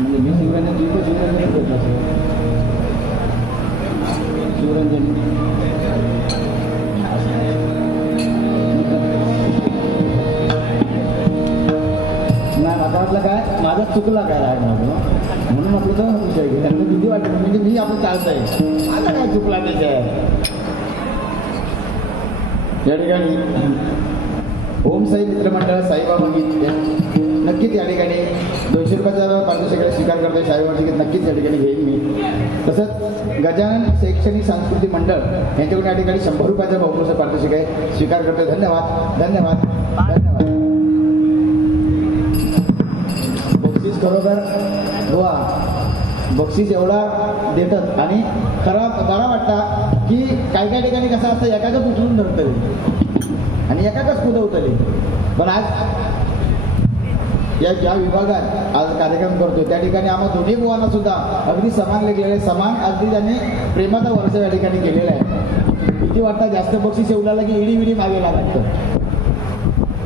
म्हणजे मी शिवरंजन शिवरंजन करतो शिवरंजन नाही आता वाटलं काय माझाच चुकला काय राग म्हणून म्हटलं तर विषय घे त्यांना भीती वाटली म्हणजे मी आपलं चालत आहे आता काय चुकला त्याच्या या ठिकाणी ओम साई मित्रमंडळ साईबाबा गीत नक्कीच या ठिकाणी 200 रुपयाचा पारितोषिकाला स्वीकार करतोय साईबाबा गीत नक्कीच या ठिकाणी घेईन मी. तसंच गजानन शैक्षणिक सांस्कृतिक मंडळ यांच्याकडून या ठिकाणी 100 रुपयाचा बहुपुरुष पारितोषिक आहे स्वीकार करतोय. धन्यवाद धन्यवाद धन्यवाद. बक्षीस खरोखर गोवा बक्षीस एवढा देतात आणि खरा बरा वाटता की काही ठिकाणी कसं असतं एकाच उचलून धरतले आणि एकाच कुदवतले. पण आज या ज्या विभागात आज कार्यक्रम करतो त्या ठिकाणी आम्हा दोन्ही बुवांना सुद्धा अगदी समान लेखलेले समान अगदी त्यांनी प्रेमाचा वर्ष या ठिकाणी केलेला आहे. किती वाटतं जास्त बक्षीस एवढा की इडी विडी मागे लागतं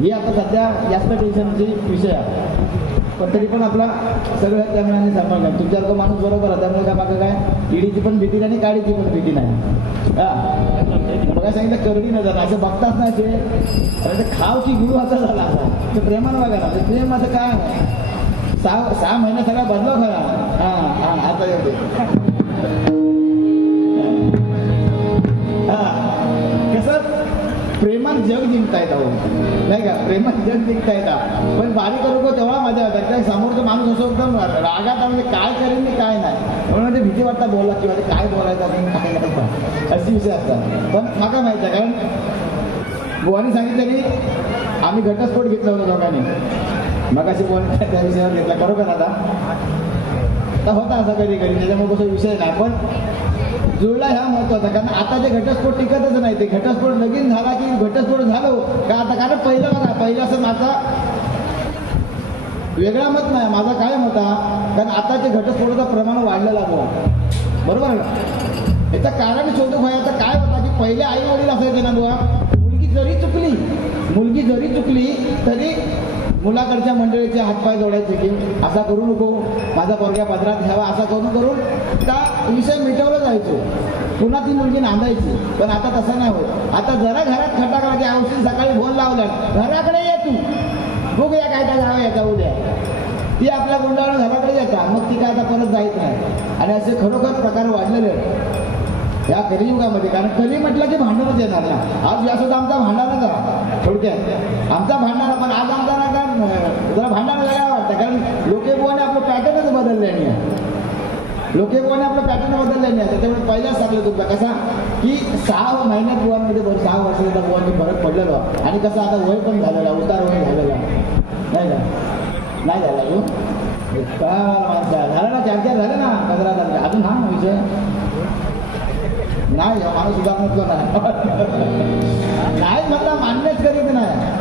ही आता सध्या जास्त टेन्शनची विषय आहे. पण तरी पण आपला सगळं त्या मनाने सांभाळलं तुमच्यासारखं माणूस बरोबर आहे त्यामुळे काय मागं काय इडीची पण भीती नाही काळीची पण भीती नाही. बघा सांगितलं करडी न जाणं असं बघताच नाही ते खाव की गुरु असा झाला असा ते प्रेमानं बघा ना प्रेम असं काय 6 महिने सगळा बदलाव खरा आता येते कसं प्रेमात जग जिंकता येतं नाही का प्रेमात जग जिंकता येतात. पण बारीक करू तेव्हा मजा होतात त्या समोरचा माणूस असो एकदम रागात म्हणजे काय करेन मी काय नाही म्हणून म्हणजे भीती वाटता बोलला किंवा काय बोलायचं आणि काय नाही असे विषय असतात. पण मला माहिती आहे कारण बुवानी सांगितलं की आम्ही घटस्फोट घेतला होता लोकांनी मग अशी बोल त्या विषयावर घेतला बरोबर आता होता असा कधी कधी त्याच्यामुळे कसं विषय नाही. पण जुळला ह्या महत्वाचा कारण आता जे घटस्फोट टिकतच नाही ते घटस्फोट लगीन झाला की घटस्फोट झालो का आता कारण पहिलं असं माझा वेगळा मत नाही माझा काय मत कारण आताचे घटस्फोटाचं प्रमाण वाढलेलं आहे बरोबर आहे ना. याचं कारण शोधू व्हायचं काय होता की पहिले आई वडील असायचे ना बुवा मुलगी जरी चुकली तरी मुलाकडच्या मंडळीचे हातपाय जोडायचे की असा करू नको माझा पोरग्या पदरात घ्यावा असा करून त्या विषय मिटवला जायचो पुन्हा ती मुलगी नांदायची. पण आता तसं नाही होत. आता जरा घरात खटाकला की औषध सकाळी फोन लावला घराकडे ये तू बघूया काय काय जावं याचा उद्या ती आपल्या गुंडाळून घराकडे येतात मग ती काय आता परत जायच नाही. आणि असे खरोखर प्रकार वाढलेले आहेत या कलियुगामध्ये कारण कली म्हटलं की भांडणच येणार ना. आज या सुद्धा आमचा भांडणच आहे थोडक्यात आमचा भांडणार पण आज आमचा ना जरा भांडण वेगळा वाटतं कारण लोकेबुवाने आपलं पॅटर्नच बदलले नाही लोकेबुवाने आपलं पॅटर्न बदलले नाही. त्याच्यामुळे पहिल्याच सांगलं तुमचा कसा की 6 महिन्यात बुवांमध्ये 6 वर्षाचा बुवांनी फरक पडलेला आणि कसं आता वय पण झालेला उतार वय झालेला नाही का नाही झाला तू काय माणसा झाला ना 4 झाले ना 15 झाले अजून हा विषय नाही माणूस सुधारणा नाही म्हटलं मान्यच करीत नाही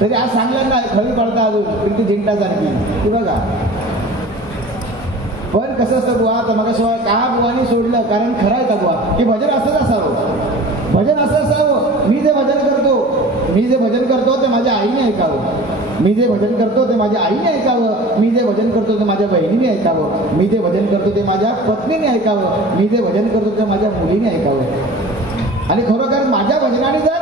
तरी आज सांगलं नाही खरी पडता अजून प्रीती जिंकण्यासारखी ती बघा. पण कसं असतं बुवा तर मग का बुवानी सोडलं कारण खरं आहे का बुवा की भजन असंच असावं भजन असं असावं मी जे भजन करतो ते माझ्या आईने ऐकावं मी जे भजन करतो ते माझ्या आईने ऐकावं मी जे भजन करतो ते माझ्या बहिणीने ऐकावं मी जे भजन करतो ते माझ्या पत्नीने ऐकावं मी जे भजन करतो ते माझ्या मुलीने ऐकावं. आणि खरोखर माझ्या भजनाने जर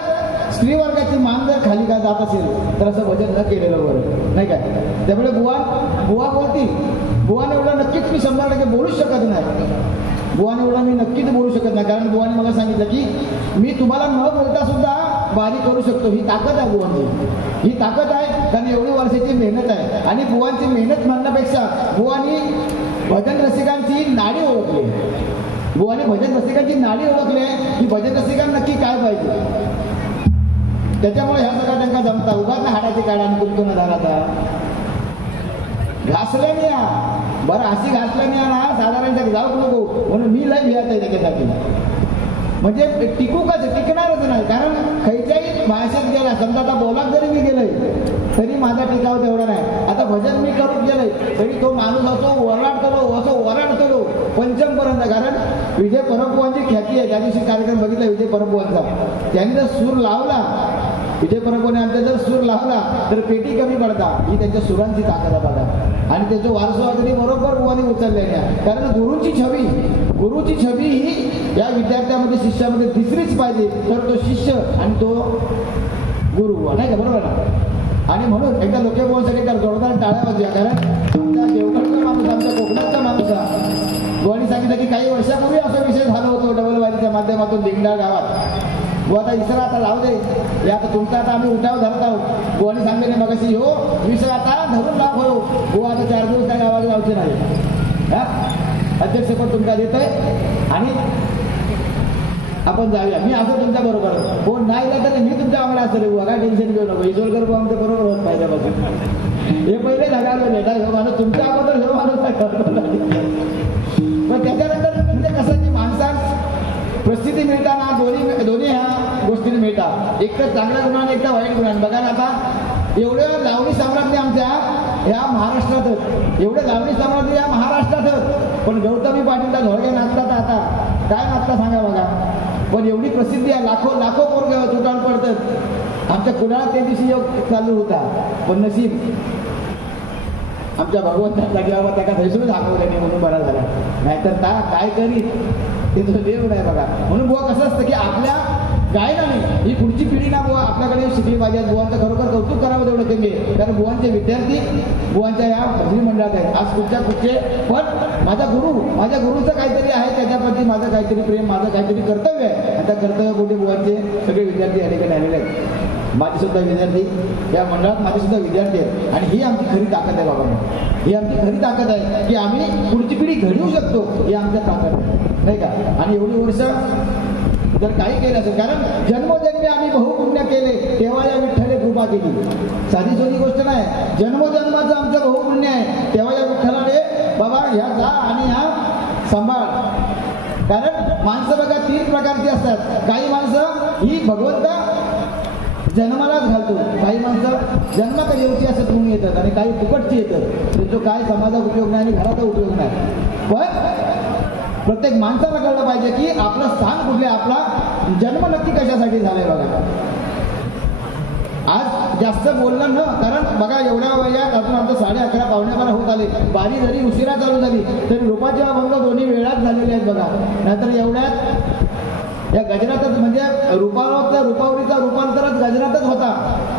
स्त्री वर्गाची मान जर खाली काय जात असेल तर असं भजन न केलेलं बरं नाही काय. त्यामुळे बुवा बोलतील बुवाने एवढं नक्कीच मी 100% बोलूच शकत नाही बुवाने एवढं मी नक्कीच बोलू शकत नाही कारण बुवाने मला सांगितलं की मी तुम्हाला न बोलता सुद्धा बारीक करू शकतो. ही ताकद आहे बुवांची ही ताकद आहे कारण एवढी वर्षाची मेहनत आहे. आणि बुवांची मेहनत म्हणण्यापेक्षा बुवांनी भजन रसिकांची नाडी ओळखली बुवाने भजन रसिकांची नाडी ओळखली की भजन रसिकांना नक्की काय पाहिजे त्याच्यामुळे ह्या सगळ्या त्यांना जमता उगाच ना हाडाची काढा आणि कुलतो न झाला घासल्याने या बरं अशी घासल्याने या ना साधारण जाऊ नको म्हणून मी लय भियात आहे त्याच्यासाठी म्हणजे टिकणारच नाही कारण खैच्याही भाषेत गेला समजा आता बोलात जरी मी गेलोय तरी माझा टिकाव तेवढा नाही. आता भजन मी करून गेलोय तरी तो माणूस असो ओरडतो पंचमपर्यंत कारण विजय परबुवांची ख्याती आहे त्या दिवशी कार्यक्रम बघितला विजय परबुवांचा त्यांनी जर सूर लावला विजय परंपरेने आमचा जर सूर लावला तर पेटी कमी पडता, ही त्यांच्या सुरांची ताकद आहे बघा. आणि त्याचं वारसो अगदी बरोबर बुवानी उचललेल्या, कारण गुरुची छबी ही या विद्यार्थ्यामध्ये शिष्यामध्ये दिसलीच पाहिजे, तर तो शिष्य आणि तो गुरु नाही का, बरोबर ना. आणि म्हणून एकदा लोकभवनसाठी तर जोरदार टाळ्या वाजूया, कारण आमचा देवगडचा माणूस, आमच्या कोकणातला माणूस बुवानी सांगितलं की काही वर्षापूर्वी असा विषय झाला होतो डबलवारीच्या माध्यमातून लिंगडा गावात. बुवा आता इसरा आता लावू दे, या आता तुमचा आता आम्ही उठाव धरत आहोत. बुवानी सांगितले मगाशी हो विषय आता धरून लाभ हो, बुवा आता 4 दिवस त्या गावाला लावचे नाही. अध्यक्ष पण तुमचा देत आहे आणि आपण जाऊया. मी असं तुमच्या बरोबर, कोण नाही गेला तर मी तुमच्या आम्हाला असं बुवा, काय टेन्शन घेऊ नको. इजोलकर बुवा आमच्या बरोबर होत पाहिजेपासून हे पहिले झगावलं नेता हे माणूस तुमच्या अगोदर हे माणूस पण त्याच्यानंतर म्हणजे कसं की माणसात प्रसिद्धी मिळताना दोन्ही ह्या गोष्टी मिळतात, एक तर चांगल्या गुणाने एक तर वाईट गुणाने. बघा ना आता एवढे लावणी सम्राज्ञी आमच्या या महाराष्ट्रातच, एवढे लावणी सम्राज्ञी या महाराष्ट्रातच, पण गौतमी पाटीलला झोळगे नाचतात आता काय नाचता सांगा बघा. पण एवढी प्रसिद्धी आहे, लाखो पोरगे तुटाळ पडतात. आमच्या कुणाला त्या दिवशी योग चालू होता, पण नशीब आमच्या भगवंताचा किंवा त्याला थैसून दाखवल्याने म्हणून बरा झाला, नाहीतर काय करी ते तुझं देव नाही बघा. म्हणून बुवा कसं असतं की आपल्या गायनाने ही पुढची पिढी ना बुवा आपल्याकडे शिकली पाहिजे. बुवांचं खरोखर कौतुक करावं तेवढं कमी आहे, कारण बुवांचे विद्यार्थी बुवांच्या या भजनी मंडळात आहेत. आज कुठचे पण माझ्या गुरुचं काहीतरी आहे, त्याच्याप्रती माझं काहीतरी प्रेम, माझं काहीतरी कर्तव्य आहे. आता कर्तव्य कुठे बुवांचे सगळे विद्यार्थी या ठिकाणी आलेले आहेत. माझे सुद्धा विद्यार्थी या मंडळात, माझे सुद्धा विद्यार्थी आहेत. आणि ही आमची खरी ताकद आहे बाबा, ही आमची खरी ताकद आहे की आम्ही पुढची पिढी घडवू शकतो, ही आमच्या ताकद आहे नाही का. आणि एवढी वर्ष जर काही केलं असेल, कारण जन्मोजन्मी आम्ही बहुपुण्य केले तेव्हा या विठ्ठले कृपा केली. साधी सोधी गोष्ट नाही, जन्मोजन्माचं आमचं बहुपुण्य आहे, तेव्हा या विठ्ठलाने बाबा ह्या जा आणि ह्या सांभाळ. कारण माणसं बघा 3 प्रकारची असतात. काही माणसं ही भगवंत जन्मालाच घालतो, काही माणसं जन्मात येऊची असं म्हणून येतात, आणि काही फुकटची येतात, त्यांचा काय समाजात उपयोग नाही आणि घराचा उपयोग नाही. पण प्रत्येक माणसाला कळलं पाहिजे की आपलं स्थान कुठले, आपला जन्म नक्की कशासाठी झालाय बघा. आज जास्त बोलणं न, कारण बघा एवढ्या वयात अजून आमचं 11:30 पावणे 12 होत आले, बारी जरी उशिरा चालू झाली तरी रूपाची अभंग दोन्ही वेळात झालेले आहेत बघा. नाहीतर एवढ्यात या गजरातच म्हणजे रूपावलीचा रूपांतरच गजरातच होता,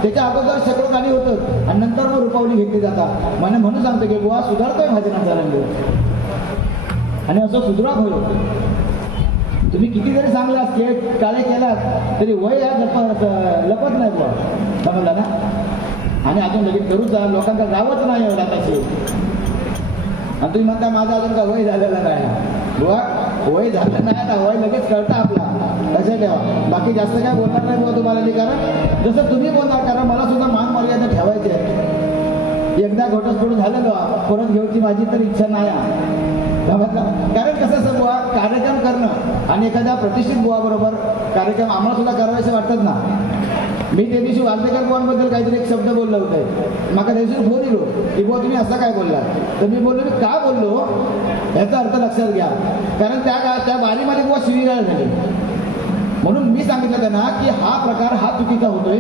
त्याच्या अगोदर शेकडो गाणी होतं आणि नंतर मग रूपावली घेतली जातात. म्हणून सांगतो की बुवा सुधारतोय भजनाचा रंग आणि असं सुधरा होईल. तुम्ही किती जरी चांगला काळे केलात तरी वय या लपत नाही बुवा, समजला ना. आणि अजून लगेच करूच लोकांचा गावच नाही एवढा तशी. आणि तुम्ही म्हणता माझा अजून का वय झालेला नाही बुवा, वय झालं नाही आता वय लगेच कळतं आपला, लक्षात ठेवा. बाकी जास्त काय बोलणार नाही बुवा तुम्हाला मी, कारण जसं तुम्ही बोलणार, कारण मला सुद्धा मान मर्यादा ठेवायची आहे. एकदा घटस्फोट झालेलो परत घेऊची माझी तर इच्छा नाही. कारण कसं असं बुवा कार्यक्रम करणं आणि एखाद्या प्रतिष्ठित बुवा बरोबर कार्यक्रम आम्हाला सुद्धा करायचे वाटतात ना. मी त्या दिवशी वाल्तेकर बुवांबद्दल काहीतरी एक शब्द बोललो होते, मला त्या दिवशी फोन दिलो की बुवा तुम्ही असं काय बोलला, तर मी बोललो मी का बोललो याचा अर्थ लक्षात घ्या. कारण त्या बारीमध्ये बुवा शिवीगाळ झाली, म्हणून मी सांगितलं त्यांना की हा प्रकार हा चुकीचा होतोय.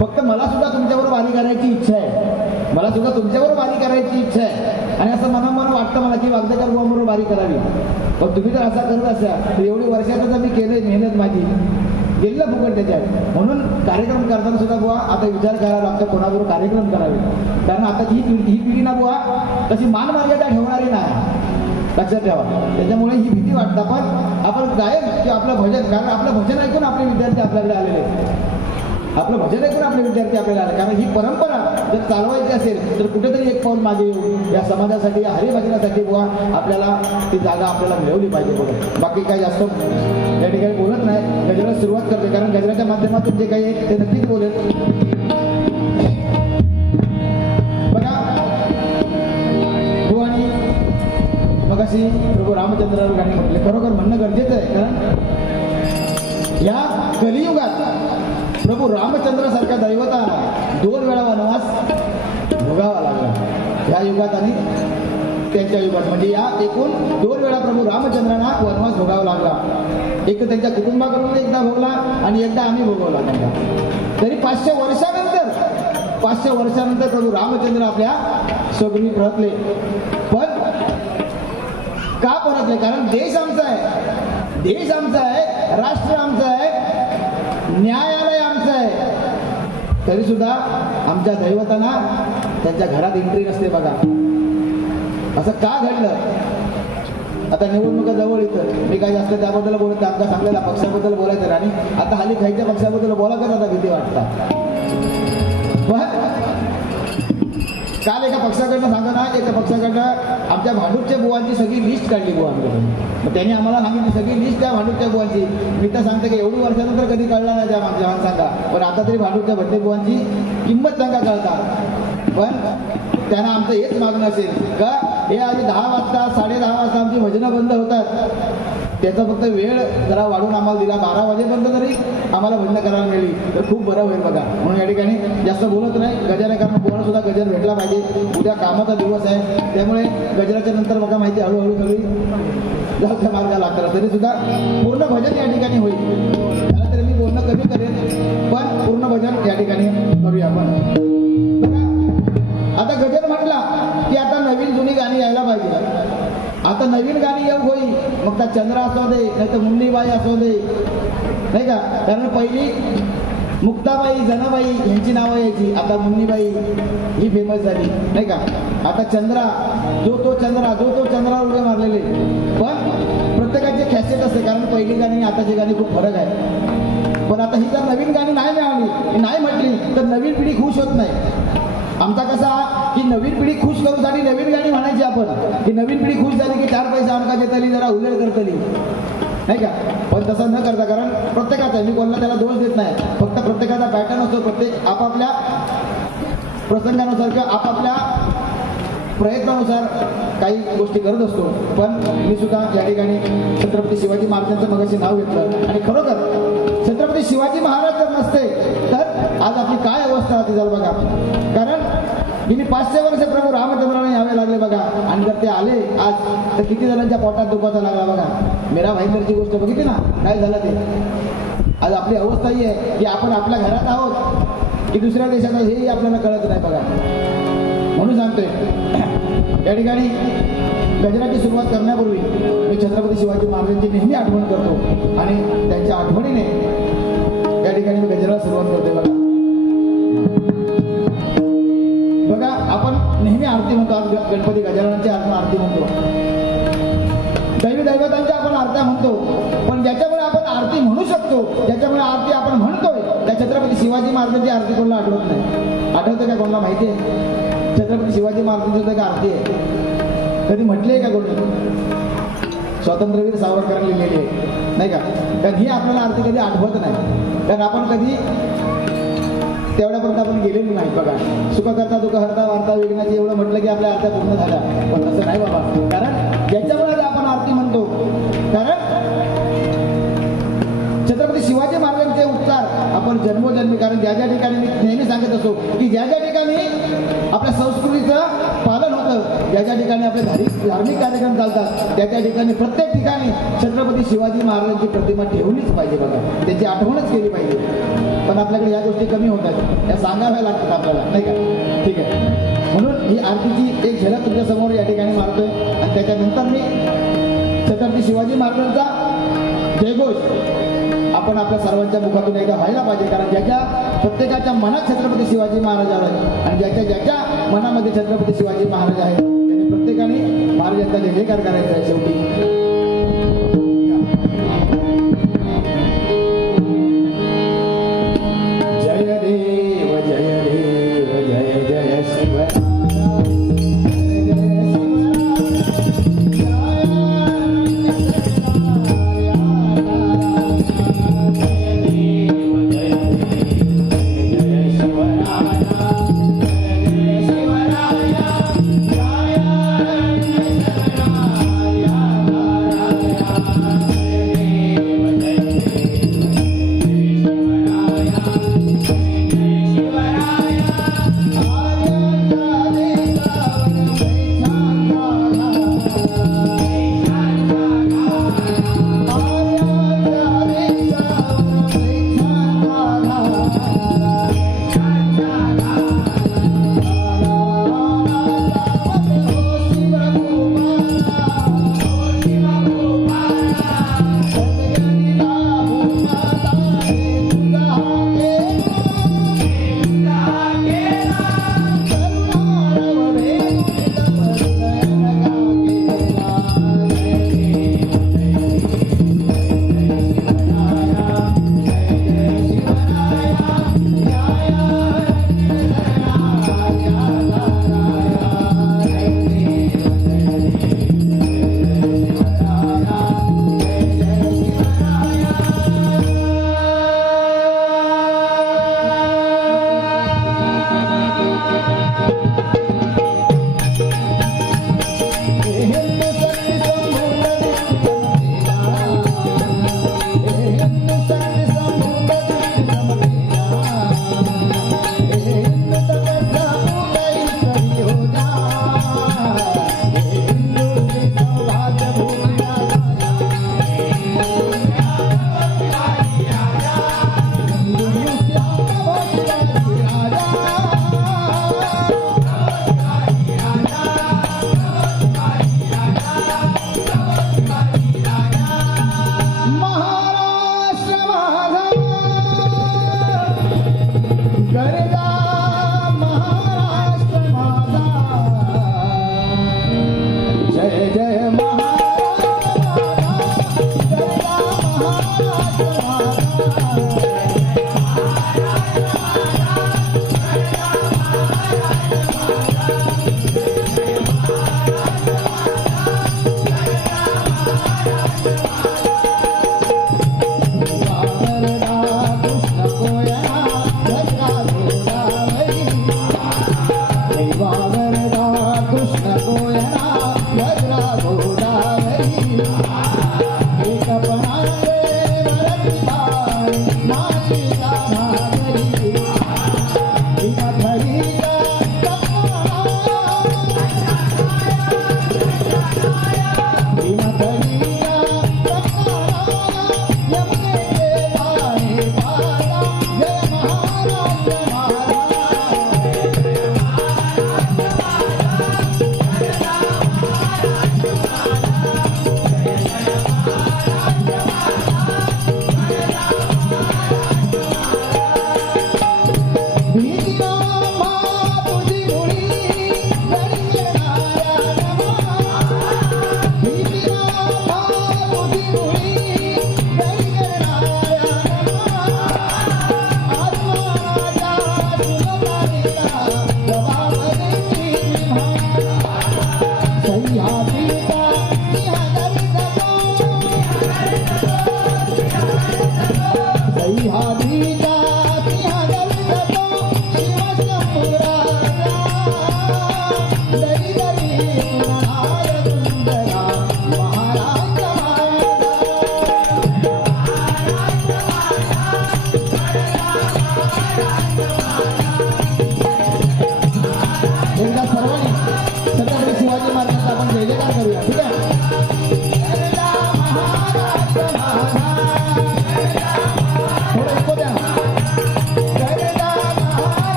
फक्त मला सुद्धा तुमच्यावर वारी करायची इच्छा आहे, मला सुद्धा तुमच्यावर वारी करायची इच्छा आहे. आणि असं मनामन वाटतं मला की वाल्तेकर बुवाबरोबर वारी करावी. पण तुम्ही जर असा करत असाल तर एवढी वर्षातच मी केलंय, मेहनत माझी गेलं फुकट त्याच्यात. म्हणून कार्यक्रम करताना सुद्धा बुवा आता विचार करावा लागतो कोणाबरोबर कार्यक्रम करावे, कारण आता ही पिढी ना बुवा तशी मान मर्यादा ठेवणारी नाही, लक्षात ठेवा. त्याच्यामुळे ही भीती वाटतं. पण आपण गायन की आपलं भजन, कारण आपलं भजन ऐकून आपले विद्यार्थी आपल्याकडे आलेले, आपलं भजन ऐकून आपले विद्यार्थी आपल्याला आले. कारण ही परंपरा जर चालवायची असेल तर कुठेतरी एक पाऊल मागे येऊ, या समाजासाठी या हरिभजनासाठी बुवा आपल्याला ती जागा आपल्याला मिळवली पाहिजे बघा. बाकी काही जास्त या ठिकाणी बोलत नाही, गजराला सुरुवात करते, कारण गजराच्या माध्यमातून जे काही आहे ते नक्कीच बोलेल. बघा बुवानी मग अशी प्रभू रामचंद्रावर गाणी म्हटले, खरोखर म्हणणं गरजेचं आहे. कारण या कलियुगात प्रभू रामचंद्रासारख्या दैवताला 2 वेळा वनवास भोगावा लागला या युगात. आणि त्यांच्या युगात. म्हणजे या एकूण 2 वेळा प्रभू रामचंद्रांना वनवास भोगावा लागला. एक तर त्यांच्या कुटुंबाकडून एकदा भोगला आणि एकदा आम्ही भोगवला त्यांना. तरी 500 वर्षानंतर प्रभू रामचंद्र आपल्या स्वगृही परतले. पण का परतले? कारण देश आमचा आहे, राष्ट्र आमचं आहे, न्यायालय आमचं आहे. तरी सुद्धा आमच्या दैवतांना त्यांच्या घरात एंट्री नसते बघा. असं का घडलं? आता निवडणुका जवळ येतं, मी काय जास्त त्याबद्दल बोलत नाही. आमच्या सांगलेल्या पक्षाबद्दल बोलायचं आणि आता हल्ली खायच्या पक्षाबद्दल बोलायचं आता भीती वाटतात. काल एका पक्षाकडनं सांगा, एका पक्षाकडनं आमच्या भांडूपच्या बुवांची सगळी लिस्ट काढली बुवा आमच्याकडून. मग त्यांनी आम्हाला सांगितली सगळी लिस्ट त्या भांडूपच्या बुवांची. मी तर सांगते की एवढी वर्षानंतर कधी कळला नाही त्या मागच्या सांगा, पण आता तरी भांडूपच्या भट्टे बुवांची किंमत सांगा कळतात. पण त्यांना आमचं हेच मागणं असेल का हे आधी 10 वाजता 10:30 वाजता आमची भजनं बंद होतात, त्याचा फक्त वेळ जरा वाढून आम्हाला दिला, 12 वाजेपर्यंत जरी आम्हाला भजनं करायला मिळली तर खूप बरं होईल बघा. म्हणून या ठिकाणी जास्त बोलत नाही. गजराकारांना पोहणं सुद्धा गजर भेटला पाहिजे. उद्या कामाचा दिवस आहे, त्यामुळे गजराच्या नंतर बघा माहिती हळूहळू सगळी जास्त मार्गाला लागतात. तरी सुद्धा पूर्ण भजन या ठिकाणी होईल. त्यानंतर मी बोलणं कमी करेन, पण पूर्ण भजन या ठिकाणी करूया आपण. आता गजर म्हटला की आता नवीन जुनी गाणी यायला पाहिजे. आता नवीन गाणी येऊ होईल, मग त्या चंद्र असू दे, नाही तर मुन्नीबाई असू दे, नाही का. कारण पहिली मुक्ताबाई, जनाबाई यांची नावं यायची. आता मुन्नीबाई ही फेमस झाली, नाही का. आता चंद्रा, जो तो चंद्रावर उड्या मारलेले. पण प्रत्येकाची कॅसेट असते, कारण पहिली गाणी आणि आताची गाणी खूप फरक आहे. पण आता ही जर नवीन गाणी नाही मिळाली, नाही म्हटली तर नवीन पिढी खुश होत नाही. आमचा कसा की नवीन पिढी खुश करूसाठी नवीन गाणी म्हणायची आपण, की नवीन पिढी खुश झाली की 4 पैसे आमका देतली, जरा उल्लेख करतली, नाही का. पण तसं न करता, कारण प्रत्येकाचा, मी कोणाला त्याला दोष देत नाही, फक्त प्रत्येकाचा पॅटर्न असतो. प्रत्येक आपापल्या प्रसंगानुसार किंवा आपापल्या प्रयत्नानुसार काही गोष्टी करत असतो. पण मी सुद्धा या ठिकाणी छत्रपती शिवाजी महाराजांचं मगाशी नाव घेतलं. आणि खरोखर छत्रपती शिवाजी महाराज जर नसते तर आज आपली काय अवस्था होती जर बघा. कारण गेली 500 वर्ष प्रभू रामचंद्राने यावे लागले बघा. आणि जर ते आले आज तर किती जणांच्या पोटात दुखाचा लागला बघा. मीरा भाईंदरची गोष्ट बघितली ना, काय झालं ते. आज आपली अवस्था ही आहे की आपण आपल्या घरात आहोत की दुसऱ्या देशात, हेही आपल्याला कळत नाही बघा. म्हणून सांगतोय या ठिकाणी गजराची सुरुवात करण्यापूर्वी मी छत्रपती शिवाजी महाराजांची नेहमी आठवण करतो आणि त्यांच्या आठवणीने या ठिकाणी मी गजराला सुरुवात करते बघा. बघा आपण नेहमी आरती म्हणतो, आज गणपती गजाननाची आपण आरती म्हणतो, दैवी दैवतांच्या आपण आरत्या म्हणतो. पण ज्याच्यामुळे आपण आरती म्हणू शकतो, ज्याच्यामुळे आरती आपण म्हणतोय, त्या छत्रपती शिवाजी महाराजांची आरती कोणाला आठवत नाही. आठवतं का कोणाला माहिती आहे छत्रपती शिवाजी महाराजांची का आरती आहे? कधी म्हटली आहे का कोणी? स्वातंत्र्यवीर सावरकरांनी लिहिलेली आहे, नाही का. कारण ही आपल्याला आरती कधी आठवत नाही, कारण आपण कधी तेवढ्यापर्यंत आपण गेलेलो नाही बघा. सुख करता दुःख हरता वार्ता विघ्नाची एवढं म्हटलं की आपल्या आरत्या पूर्ण झाल्या. पण तसं नाही बाबा. कारण ज्याच्यामुळे आपण आरती म्हणतो, कारण छत्रपती शिवाजी महाराजांचे उपकार आपण जन्मोजन्मी, कारण ज्या ज्या ठिकाणी मी नेहमी सांगत असतो की ज्या ज्या ठिकाणी आपल्या संस्कृतीचं पालन होतं, ज्या ज्या ठिकाणी आपले धार्मिक कार्यक्रम चालतात, त्या त्या ठिकाणी प्रत्येक ठिकाणी छत्रपती शिवाजी महाराजांची प्रतिमा ठेवलीच पाहिजे बघा. त्याची आठवणच केली पाहिजे. पण आपल्याकडे या गोष्टी कमी होतात, त्या सांगाव्या लागतात आपल्याला, नाही का. ठीक आहे. म्हणून ही आरतीची एक झलक तुमच्या समोर या ठिकाणी मारतोय. आणि त्याच्यानंतर मी छत्रपती शिवाजी महाराजांचा जयघोष आपण आपल्या सर्वांच्या मुखातून एकदा व्हायला पाहिजे. कारण ज्याच्या प्रत्येकाच्या मनात छत्रपती शिवाजी महाराज आहेत आणि ज्याच्या मनामध्ये छत्रपती शिवाजी महाराज आहेत, त्यांनी प्रत्येकाने महाराजांचा जय जयकार करायचा आहे. शेवटी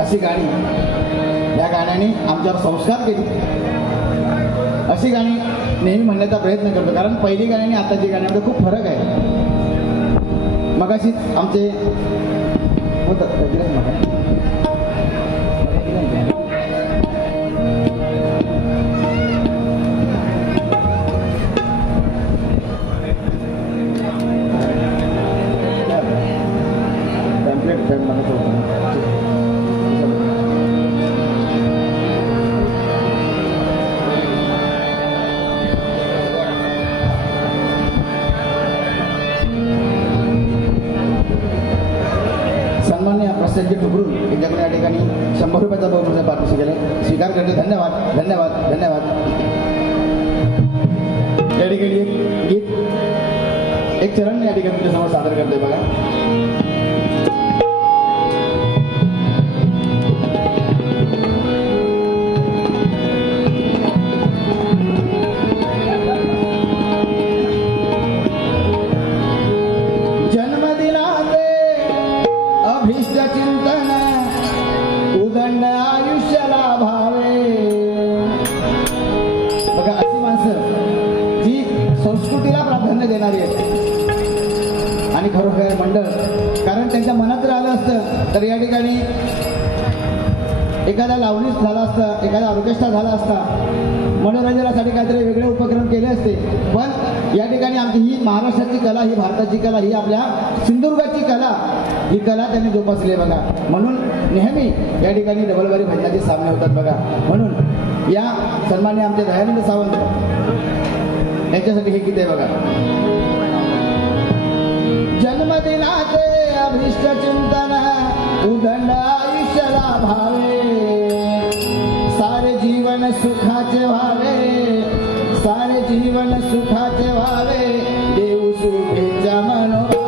अशी गाणी, या गाण्याने आमच्यावर संस्कार केले, अशी गाणी नेहमी म्हणण्याचा प्रयत्न करतो. कारण पहिली गाणी आणि आताची गाण्यामध्ये खूप फरक आहे. मगाशी आमचे प्रसन्न ठुकरून यांच्याकडे या ठिकाणी 100 रुपयाचा बहुमान पारितोषिक केले, स्वीकार करते. धन्यवाद धन्यवाद धन्यवाद. या ठिकाणी एक गीत, एक चरण या ठिकाणी तुमच्यासमोर सादर करते बघा. संस्कृतीला प्राधान्य देणारी आहेत आणि खरोखर मंडळ, कारण त्यांच्या मनात राहिलं असतं तर या ठिकाणी एखादा लावणीच झाला असता, एखादा ऑर्केस्ट्रा झाला असता, मनोरंजनासाठी काहीतरी वेगळे उपक्रम केले असते. पण या ठिकाणी आमची ही महाराष्ट्राची कला, ही भारताची कला, ही आपल्या सिंधुदुर्गाची कला, ही कला त्यांनी जोपासली आहे बघा. म्हणून नेहमी या ठिकाणी डबलबारी भजनाचे सामने होतात बघा. म्हणून या सन्मान्य आमचे दयानंद सावंत यांच्यासाठी हे गीत आहे बघा. जन्मदिनाचे अभिष्ट चिंतन उदंड आयुष्य लाभावे, सारे जीवन सुखाचे व्हावे, सारे जीवन सुखाचे व्हावे, देऊ सुखेच्या मनोभावे.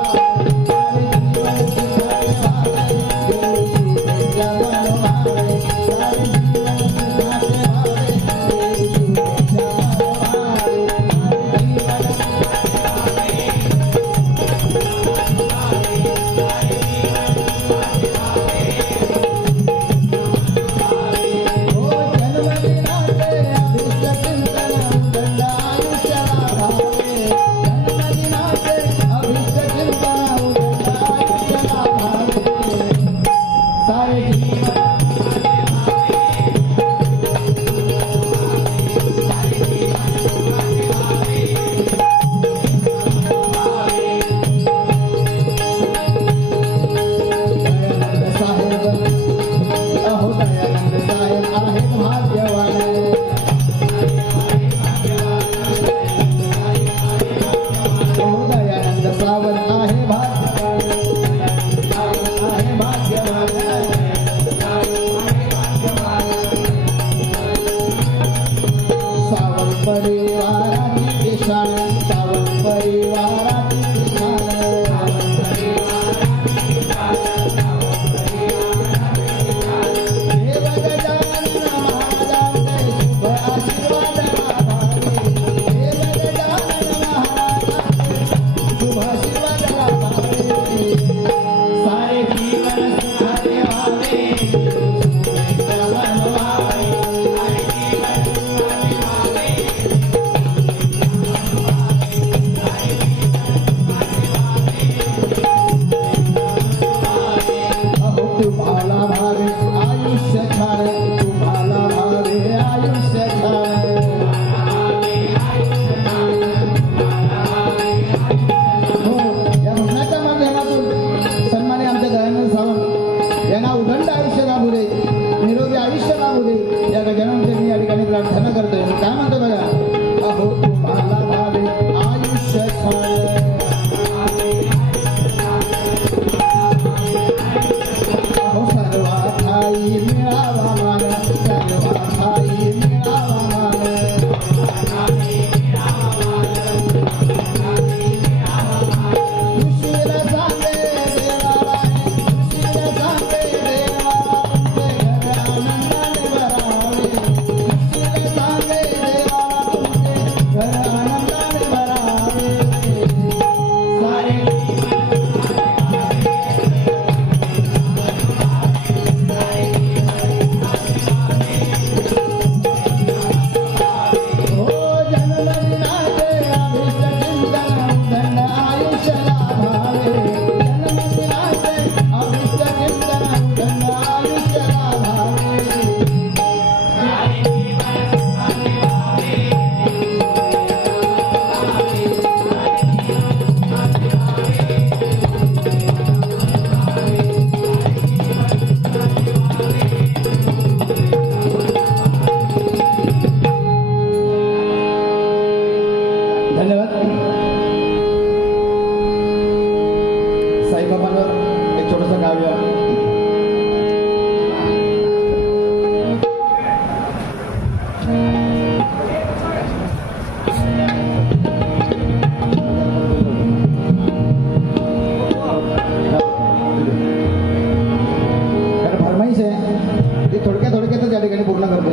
ती थोडक्यातच या ठिकाणी पूर्ण करते.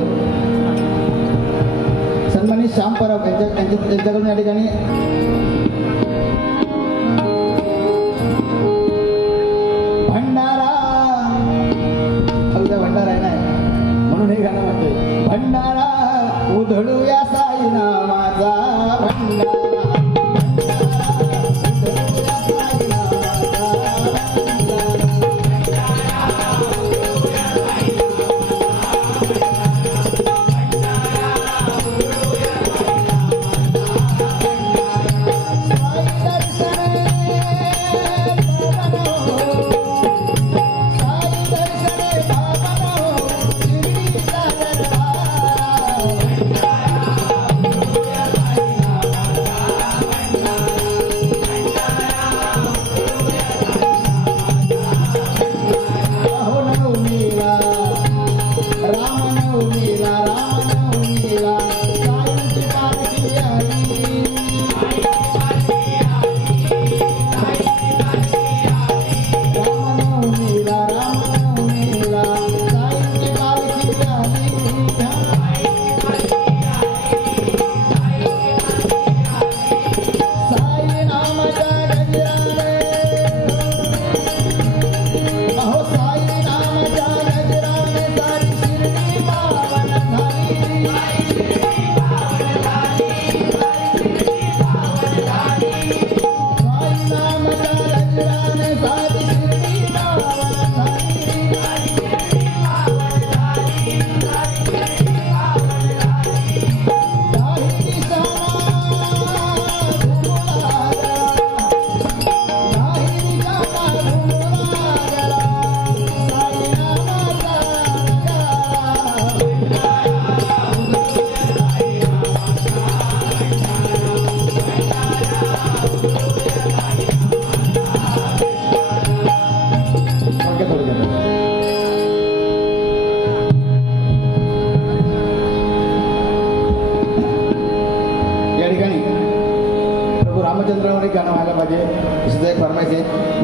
सन्मानित श्याम परब यांच्याकडून या ठिकाणी भंडारा, उद्या भंडारा आहे ना म्हणून हे गाणं म्हणतोय. भंडारा उधळूया साई नामाचा भंडारा.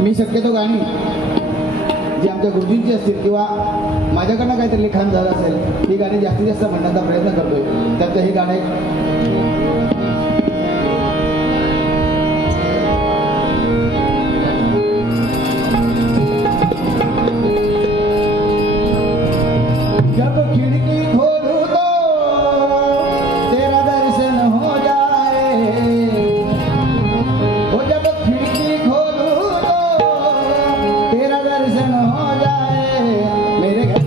मी शक्यतो गाणी जी आमच्या गुरुजींची असतील किंवा माझ्याकडनं काहीतरी लिखाण झालं असेल ही गाणी जास्तीत जास्त म्हणण्याचा प्रयत्न करतोय. त्यातलं ही गाणे जब खिड़की खोलूं तो तेरा दर्शन हो जाए, वो जब खिड़की खोलूं तो तेरा दर्शन हो जाए. मेरे घर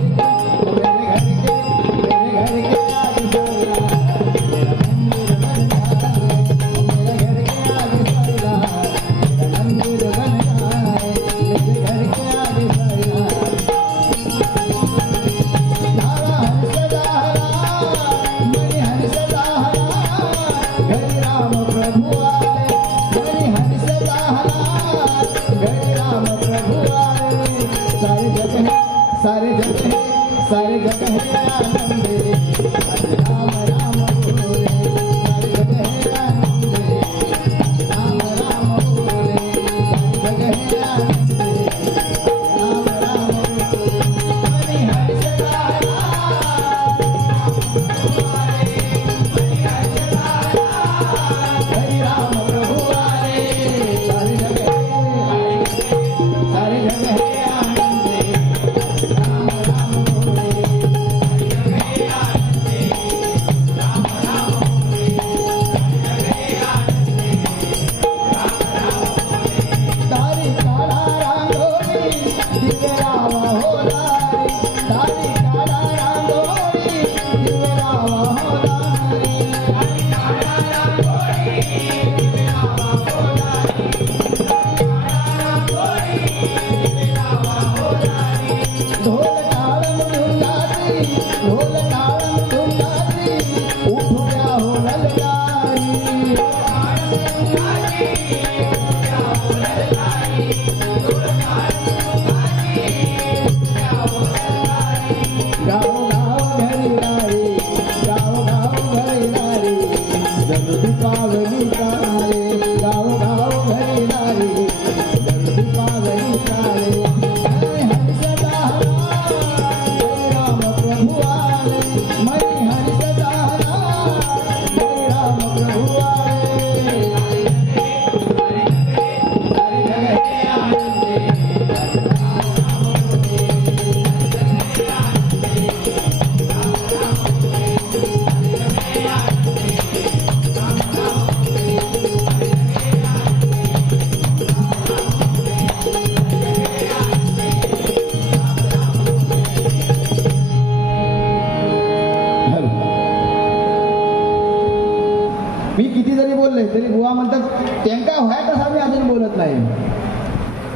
के आगे तेरा मंदिर बन जाए, मेरे घर के आगे तेरा मंदिर बन जाए, मेरे घर के आगे सारे जग है आनंद रे, राम राम बोले. सारे जग है आनंद रे, राम राम बोले. सारे जग है आनंद रे, राम राम बोले. मणि हरि सदा हरि राम प्रभु आए. सारे जग है आनंद रे, राम राम बोले. तारी काळा रांगोळी दिवे रावा हो दारी, तारी काळा रांगोळी दिवे रावा हो दारी, तारी काळा रांगोळी दिवे रावा हो दारी, दिवे रावा हो दारी. ढोल ताळम धुंदारी, ढोल ताळम धुंदारी, उठूया हो ललकारी.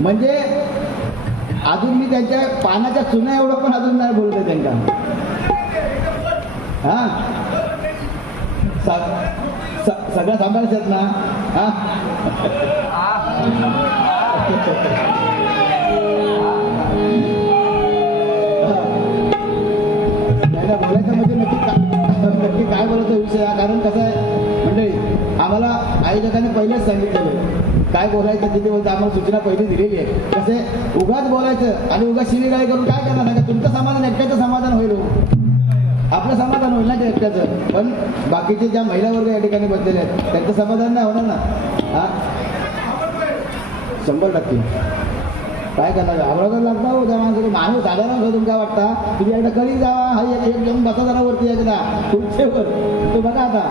म्हणजे अजून मी त्यांच्या पानाच्या चुना एवढं पण अजून नाही बोलतोय त्यांना. हा सगळं सांभाळतात ना. हा नाही बोलायचं म्हणजे नक्की काय बोलायचा विषय. कारण कसं आहे मंडळी, आम्हाला आयोजकांनी पहिलेच सांगितलेलं काय बोलायचं तिथे बोलतं. आम्हाला सूचना पहिली दिलेली आहे. कसे उगाच बोलायचं आणि उगाच शिवीगाळी करून काय करणार नाही का. तुमचं समाधान एकट्याचं समाधान होईल, आपलं समाधान होईल ना ते एकट्याचं. पण बाकीचे ज्या महिला वर्ग या ठिकाणी बसलेले आहेत त्यांचं समाधान नाही होणार ना. हा 100% काय करणार. आवडत लागता हो त्या माणसाचं. माणूस साधारण हो तुमका वाटता तुम्ही एकदा कळी जावा. हा एक घेऊन बसा जरा वरती एकदा तुमच्यावर तो बघा आता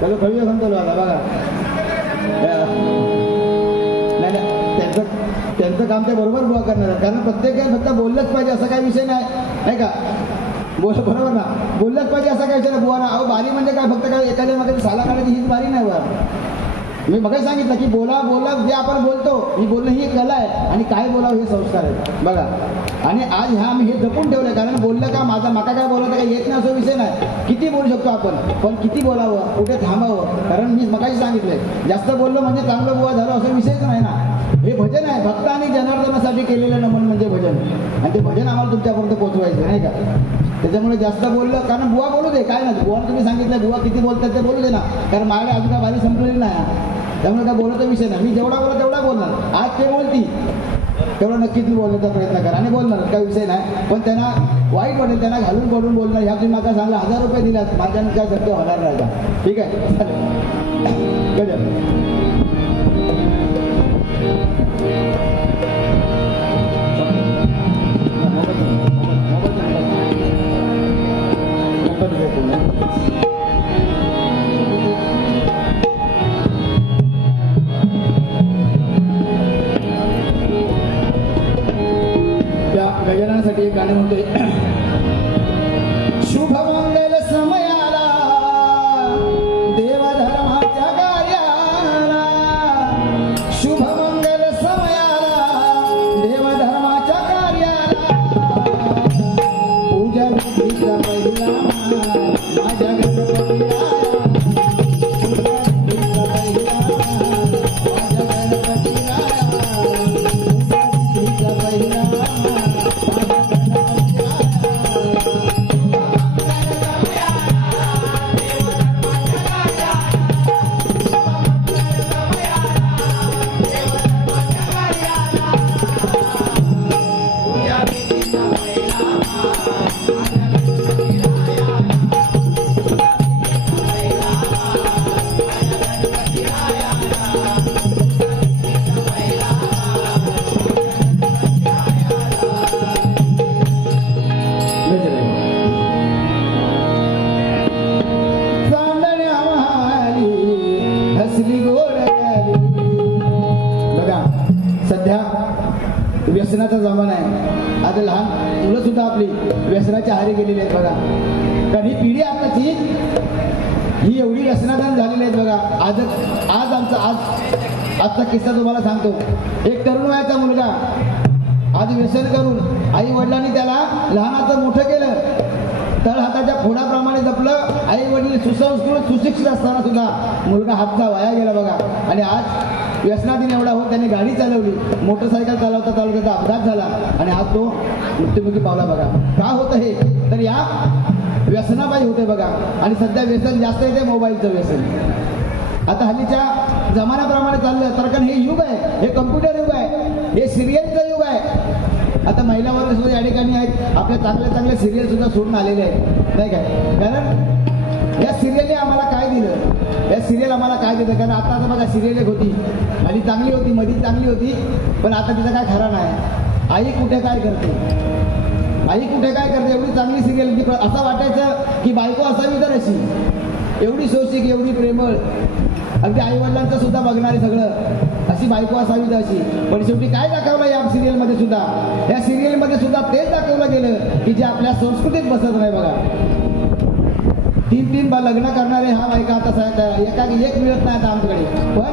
त्याला खळी सांगतो आता बघा. नाही त्यांचं काम ते बरोबर बुवा करणार. कारण प्रत्येक फक्त बोललंच पाहिजे असं काही विषय नाही का. बरोबर ना, बोललंच पाहिजे असा काही विषय नाही बुवा ना. अहो बारी म्हणजे काय फक्त काय एखाद्या मागे साला काढायची हीच बारी नाही बा. मी मगाच सांगितलं की बोला जे आपण बोलतो ही बोलणं ही कला आहे आणि काय बोलावं हे संस्कार आहेत बघा. आणि आज ह्या मी हे जपून ठेवलं. कारण बोललं का माका काय बोलायचं काय येत नाही असा विषय नाही. किती बोलू शकतो आपण, पण किती बोलावं, कुठे थांबावं. कारण मी मगाशी सांगितलंय जास्त बोललो म्हणजे चांगलं बुवा झालं असा विषयच नाही ना. हे भजन आहे, भक्त आणि जनार्दनासाठी केलेलं नमन म्हणजे भजन. आणि ते भजन आम्हाला तुमच्यापर्यंत पोहोचवायचं नाही का. त्याच्यामुळे जास्त बोललं कारण बुवा बोलू दे काय नाही. बुवा तुम्ही सांगितलं बुवा किती बोलतात ते बोलू दे ना. कारण माझ्याकडे अजून काय बारी संपलेली नाही. त्यामुळे काय बोलायचा विषय नाही. मी जेवढा बोला तेवढा बोलणार. आज ते बोलती तेवढं नक्कीच मी बोलण्याचा प्रयत्न करा आणि बोलणार काही विषय नाही. पण त्यांना वाईट वाटेल, त्यांना घालून पडून बोलणार. ह्या तुम्ही मला सांगला 1000 रुपये दिलात माझ्या काय शक्य होणार राहिला. ठीक आहे चालेल. गजाननासाठी एक गाणं म्हणतोय. शुभ मंगल समयाला देवधर्माच्या कार्याला. शुभ मंगल समयाला देवधर्माच्या कार्याला. पूजा विधीचा पहिला माझ्या गणपतीला. व्यसनाचा जमाना आहे. आता लहान मुलं सुद्धा आपली व्यसनाच्या आहारी गेलेली आहेत बघा. कारण ही पिढी आताची ही एवढी व्यसनाधन झालेली आहेत बघा. आजचा किस्सा तुम्हाला सांगतो. एक तरुण वयाचा मुलगा आज व्यसन करून आई वडिलांनी त्याला लहानाचं मोठं केलं. तळहाताच्या फोडाप्रमाणे जपलं. आई वडील सुसंस्कृत सुशिक्षित असताना सुद्धा मुलगा हातचा वाया गेला बघा. आणि आज व्यसनाधीन एवढा होत त्याने गाडी चालवली, मोटरसायकल चालवता त्याचा अपघात झाला आणि आज तो मृत्युमुखी पावला बघा. का होतं हे तर या व्यसनाबाई होते बघा. आणि सध्या व्यसन जास्त येते मोबाईलचं व्यसन. आता हल्लीच्या जमान्याप्रमाणे चाललं तर कारण हे युग आहे, हे कम्प्युटर युग आहे, हे सिरियलचं युग आहे. आता महिला वर्ग सुद्धा या ठिकाणी आहेत. आपल्या चांगल्या सिरियल सुद्धा सोडून आलेले आहेत नाही काय. कारण या सिरियलने आम्हाला काय दिलं, या सिरियल आम्हाला काय दिलं. कारण आता बघा सिरियल एक होती आणि चांगली होती, मध्ये चांगली होती, पण आता तिचा काय खरा नाही. आई कुठे काय करते, आई कुठे काय करते. एवढी चांगली सिरियल की असं वाटायचं की बायको असावी तर अशी, एवढी सोशिक, एवढी प्रेमळ, अगदी आई वडिलांचं सुद्धा बघणारे सगळं, अशी बायको असावी तर अशी. पण शेवटी काय दाखवलं या सिरियलमध्ये सुद्धा, या सिरियलमध्ये सुद्धा तेच दाखवलं गेलं की जे आपल्या संस्कृतीत बसत नाही बघा. 3 लग्न करणारे हा बायका आता एक मिळत नाही आता आमच्याकडे. पण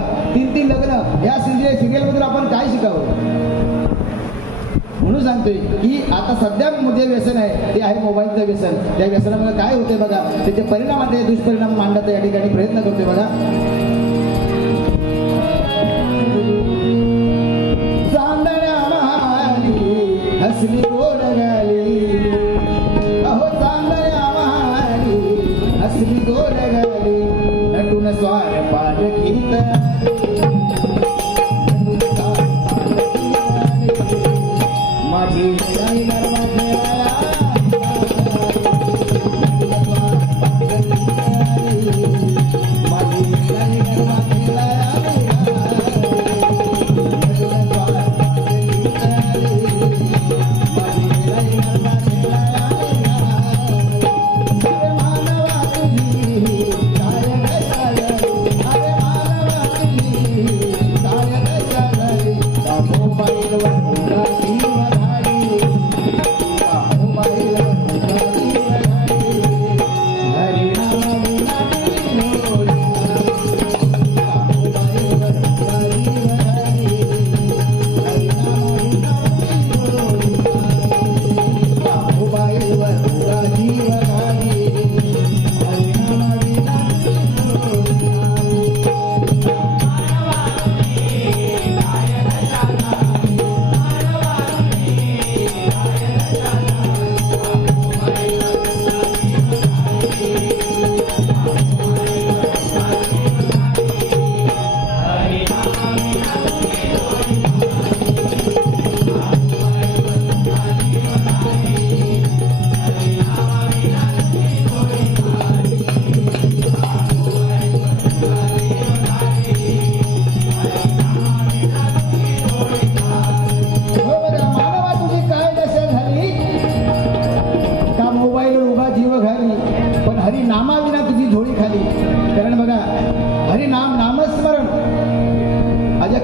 3 लग्न या सिरियल मधून आपण काय शिकावं म्हणून सांगतोय की आता सध्या जे व्यसन आहे ते आहे मोबाईलचं व्यसन. त्या व्यसनामुळे काय होते बघा, त्याचे परिणाम आहे, दुष्परिणाम मांडण्याचा या ठिकाणी प्रयत्न करतोय बघा. चांदण्या महाली हसली गोड गाली, अहो चांदण्या महाली हसली गोड गाली, नटून स्वार पालखीत माझी काही गरबा खेळाया, माझी काही गरबा खेळाया,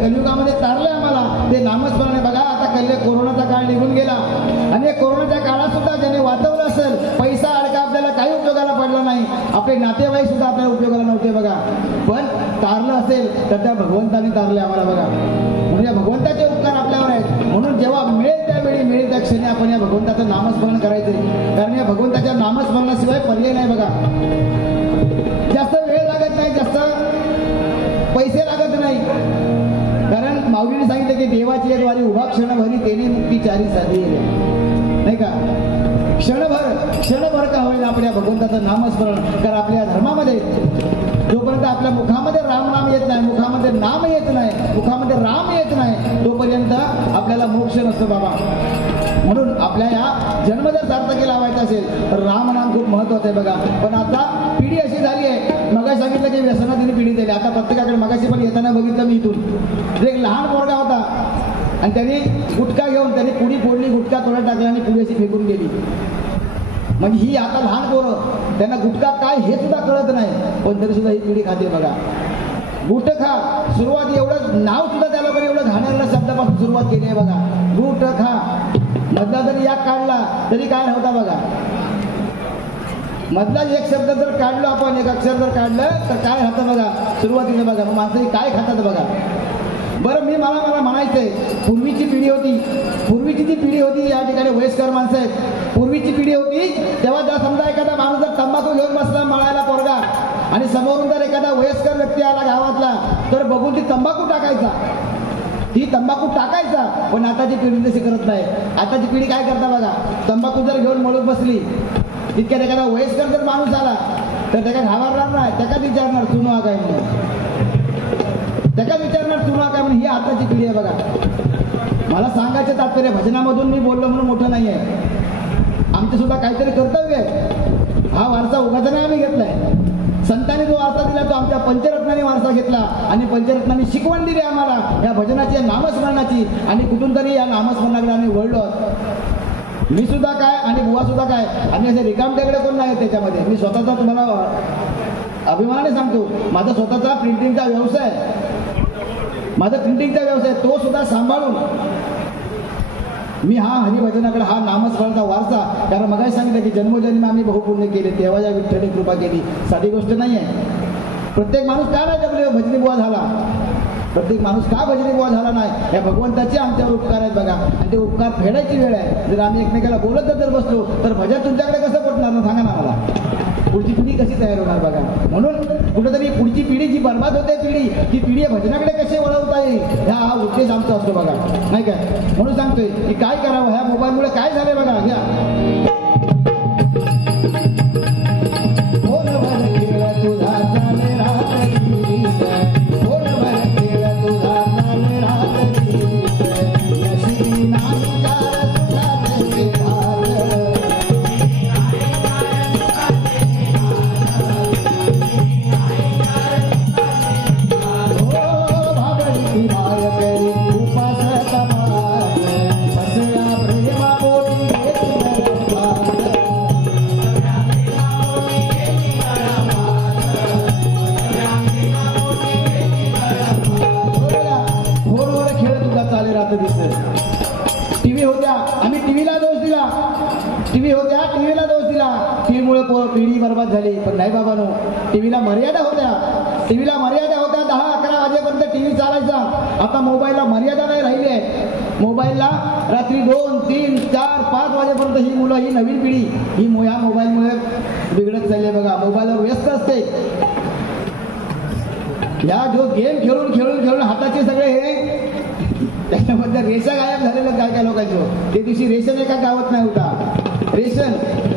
कलियुगामध्ये तारले आम्हाला ते नामस्मरण. बघा आता कोरोनाचा काळ निघून गेला आणि कोरोनाच्या काळात सुद्धा ज्याने वाचवलं असेल, पैसा अडका आपल्याला काही उपयोगाला पडला नाही, आपले नातेवाईक सुद्धा आपल्याला उपयोगाला नव्हते बघा. पण तारलं असेल तर त्या भगवंताने तारले आम्हाला बघा. म्हणून या भगवंताचे उपकार आपल्यावर आहेत. म्हणून जेव्हा मिळेल त्यावेळी मिळेल त्या क्षणी आपण या भगवंताचं नामस्मरण करायचे, कारण या भगवंताच्या नामस्मरणाशिवाय पर्याय नाही बघा. जास्त वेळ लागत नाही, जास्त पैसे लागत नाही, कारण माऊलीने सांगितलं की देवाची एक वारी उभा क्षणभरी तेने मुक्ती चारी साधी, नाही का. क्षणभर का होईल आपण या भगवंताचं नामस्मरण. कारण आपल्या धर्मामध्ये जोपर्यंत आपल्या मुखामध्ये राम येत नाही, मुखामध्ये नाम येत नाही, मुखामध्ये राम येत नाही, तोपर्यंत आपल्याला मोक्ष नसतो बाबा. म्हणून आपल्या या जन्म जर सार्थकी लावायचा असेल तर रामनाम खूप महत्वाचं आहे बघा. पण आता पिढी अशी झाली आहे, मगाशी सांगितलं की व्यसनाधीन पिढी झाली. आता प्रत्येकाकडे, मगाशी पण येताना बघितलं मी इथून, एक लहान पोरगा होता आणि त्यांनी गुटखा घेऊन त्यांनी पुडी फोडली, गुटखा तोड्यात टाकला आणि पुडी अशी फेकून गेली. म्हणजे ही आता लहान पोरं, त्यांना गुटखा काय हे सुद्धा कळत नाही, पण तरी सुद्धा ही पिढी खाते बघा. गुटखा सुरुवात, एवढं नाव सुद्धा त्याला पण एवढं घाणेरड्या शब्दापासून सुरुवात केली आहे बघा. गुटखा मधला जरी याक काढला तरी काय होता बघा. मधला एक शब्द जर काढलो आपण, एक अक्षर जर काढलं तर काय राहतं बघा सुरुवातीला बघा. माणसं काय खातात बघा. बरं मला म्हणायचंय, पूर्वीची पिढी जी पिढी होती या ठिकाणी वयस्कर माणसं आहेत, पूर्वीची पिढी होती तेव्हा जर समजा एखादा माणूस जर तंबाखू घेऊन बसला मळायला पोरगा आणि समोरून जर एखादा वयस्कर व्यक्ती आला गावातला तर बघून ती तंबाखू टाकायचा. पण आताची पिढी तशी करत नाही. आताची पिढी काय करता बघा, तंबाखू जर घेऊन मळून बसली, तितक्यात एखादा वयस्कर जर माणूस आला तर त्याला घाबरणार नाही, त्याला विचारणार चुना काय म्हणून, म्हणून. ही आताची पिढी आहे बघा. मला सांगायचं तात्पर्य, भजनामधून मी बोललो म्हणून मोठं नाही आहे, आमचं सुद्धा काहीतरी कर्तव्य आहे. हा वारसा उगाच नाही आम्ही घेतलाय. संतांनी जो वारसा दिला तो आमच्या पंचरत्नांनी वारसा घेतला आणि पंचरत्नांनी शिकवण दिली आम्हाला या भजनाची, नामस्मरणाची. आणि कुठून तरी या नामस्मरणाकडे आम्ही वळलो. मी सुद्धा काय आणि बुवा सुद्धा काय, आम्ही असे रिकामटेकडे कोण नाही त्याच्यामध्ये. मी स्वतःचा तुम्हाला अभिमानाने सांगतो, माझा स्वतःचा प्रिंटिंगचा व्यवसाय, तो सुद्धा सांभाळून मी हा हरिभजनाकडे, हा नामस्मरणाचा वारसा कारण मगाही सांगितलं की जन्मोजन्मी आम्ही बहुपुण्य केले, तेव्हा या विठ्ठलने कृपा केली. साधी गोष्ट नाही आहे. प्रत्येक माणूस का नाही जगले भजनी बुवा झाला? प्रत्येक माणूस का भजनी बुवा झाला नाही? या भगवंताचे आमच्यावर उपकार आहेत बघा, आणि ते उपकार फेडायची वेळ आहे. जर आम्ही एकमेकाला बोलत जर बसलो तर भजन तुमच्याकडे कसं पटणार ना? सांगा ना मला. पुढची पिढी कशी तयार होणार बघा. म्हणून कुठेतरी पुढची पिढी जी बरबाद होते ती पिढी भजनाकडे कशी वळवता येईल हा उद्देश आमचा असतो बघा, नाही काय? म्हणून सांगतोय की काय करावं. ह्या मोबाईलमुळे काय झालंय बघा. घ्या टीव्ही होत्या, आम्ही टीव्हीला दोष दिला. टीव्हीला दोष दिला. टीव्हीमुळे पिढी बरबाद झाली. पण नाही बाबांनो, टीव्हीला मर्यादा होत्या. 10-11 वाजेपर्यंत टीव्ही चालायचा. आता मोबाईलला मर्यादा नाही राहिली आहे. मोबाईलला रात्री 2, 3, 4, 5 वाजेपर्यंत ही मुलं, ही नवीन पिढी ही ह्या मोबाईलमुळे बिघडत चालली आहे बघा. मोबाईलवर व्यस्त असते. या जो गेम खेळून हाताचे सगळे हे त्याच्याबद्दल रेषा गायब झालेलं काय लोकांचं. ते दिवशी रेशन एका गावात नाही होता. रेशन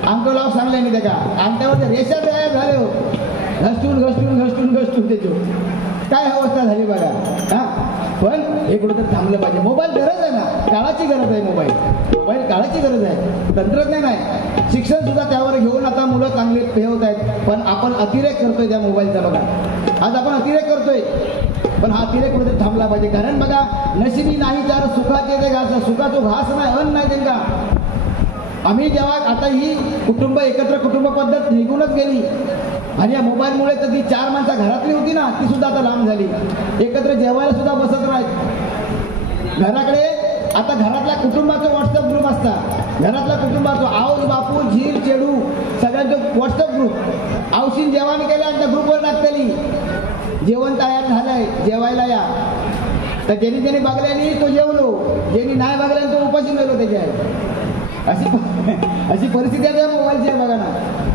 अंगठा लाव सांगले मी त्याच्या अंगठ्यावर रेषा गायब झाले हो. घसटून त्याची काय अवस्था झाली बघा. हा, पण हे कुठेतरी थांबलं पाहिजे. मोबाईल गरज आहे ना, काळाची गरज आहे. मोबाईल काळाची गरज आहे. तंत्रज्ञान आहे. शिक्षण सुद्धा त्यावर घेऊन आता मुलं चांगले हे होत आहेत. पण आपण अतिरेक करतोय त्या मोबाईलचा बघा. आज आपण अतिरेक करतोय, पण हा अतिरेक कुठेतरी थांबला पाहिजे. कारण बघा, नशिबी नाही चार सुखाचे ते घास. सुखाचो घास नाही, अन्न नाही त्यांना. आम्ही जेव्हा आता ही एकत्र कुटुंब पद्धत निघूनच गेली आणि या मोबाईलमुळे तर ती 4 माणसं घरातली होती ना, ती सुद्धा आता लांब झाली. एकत्र जेवायला सुद्धा बसत नाहीत. घराकडे आता घरातल्या कुटुंबाचं व्हॉट्सअप ग्रुप असतात. घरातल्या कुटुंबाचं आऊस बापू झीर चेडू सगळ्यांचं व्हॉट्सअप ग्रुप. औशीन जेवण केलं आणि त्या ग्रुपवर टाकलेली जेवण तयार झालंय, जेवायला या. तर ज्यांनी बघल्यानी तो जेवलो, ज्यांनी नाही बघल्याने तो उपाशी मिळलो. त्याच्या अशी परिस्थिती आहे मोबाईलची आहे बघा ना.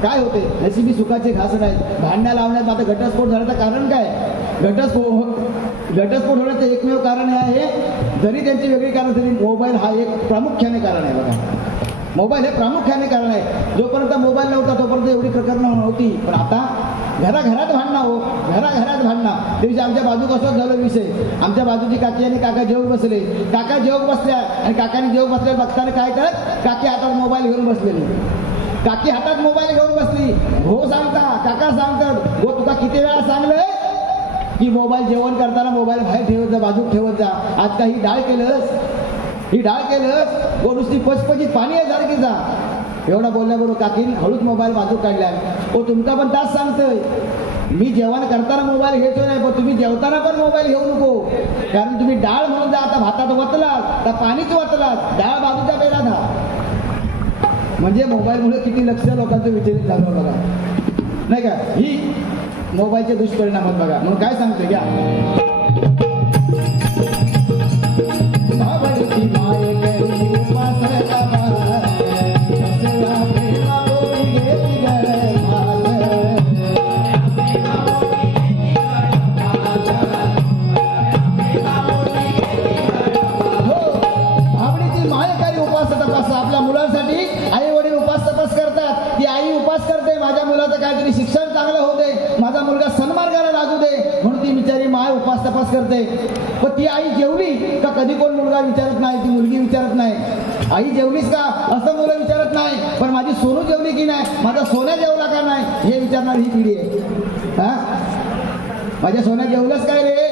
काय होते, नशिबी सुखाचे घास नाही. भांड्या लावण्यात आता घटस्फोट झाल्याचं कारण काय? घटस्फोट होण्याचं एकमेव कारण हे आहे, जरी त्यांची वेगळी कारण तरी मोबाईल हा एक प्रामुख्याने कारण आहे बघा. मोबाईल हे प्रामुख्याने कारण आहे. जोपर्यंत मोबाईल नव्हता तोपर्यंत एवढी प्रकरणं नव्हती. पण आता घराघरात भांडणं हो, घराघरात भांडणं. दिवशी आमच्या बाजू कसं झालं विषय. आमच्या बाजूची काकी आणि काका जेवण बसले. काका जेवण बसल्या आणि काकाने जेवण बसल्या बघताना काय करत, काकी हातात मोबाईल घेऊन बसलेली. काकी हातात मोबाईल घेऊन बसली. हो सांगता, काका सांगतात, हो तुका किती वेळा सांगलंय की मोबाईल जेवण करताना मोबाईल बाहेर ठेवत जा, बाजूक ठेवत जा. आज का ही डाळ केलंस, हो नुसती पचपचीत पाणी आहे सारखीचा. एवढा बोलल्याबरोबर काकीन हळूच मोबाईल बाजूक काढल्या. हो तुमका पण तास सांगतोय, मी जेवण करताना मोबाईल घेतोय नाही, पण तुम्ही जेवताना पण मोबाईल घेऊ नको. कारण तुम्ही डाळ म्हणून जा, आता भातात वतलात, तर पाणीच वतलात, डाळ बाजूच्या पेला धा. म्हणजे मोबाईलमुळे किती लक्ष लोकांचं विचलित झालं बघा, नाही का? ही मोबाईलचे दुष्परिणाम आहेत बघा. म्हणून काय सांगतोय घ्या, काहीतरी शिक्षण चांगलं होऊ दे, माझा मुलगा सन्मार्गाला लागू दे म्हणून ती बिचारी माय उपास तपास करते. पण ती आई जेवली का कधी कोण मुलगा विचारत नाही, ती मुलगी विचारत नाही, आई जेवलीस का असं मुलं विचारत नाही. पण माझी सोनू जेवली की नाही, माझा सोन्या जेवला का नाही हे विचारणारी ही पिढी आहे. हा, माझ्या सोन्या जेवलंच काय रे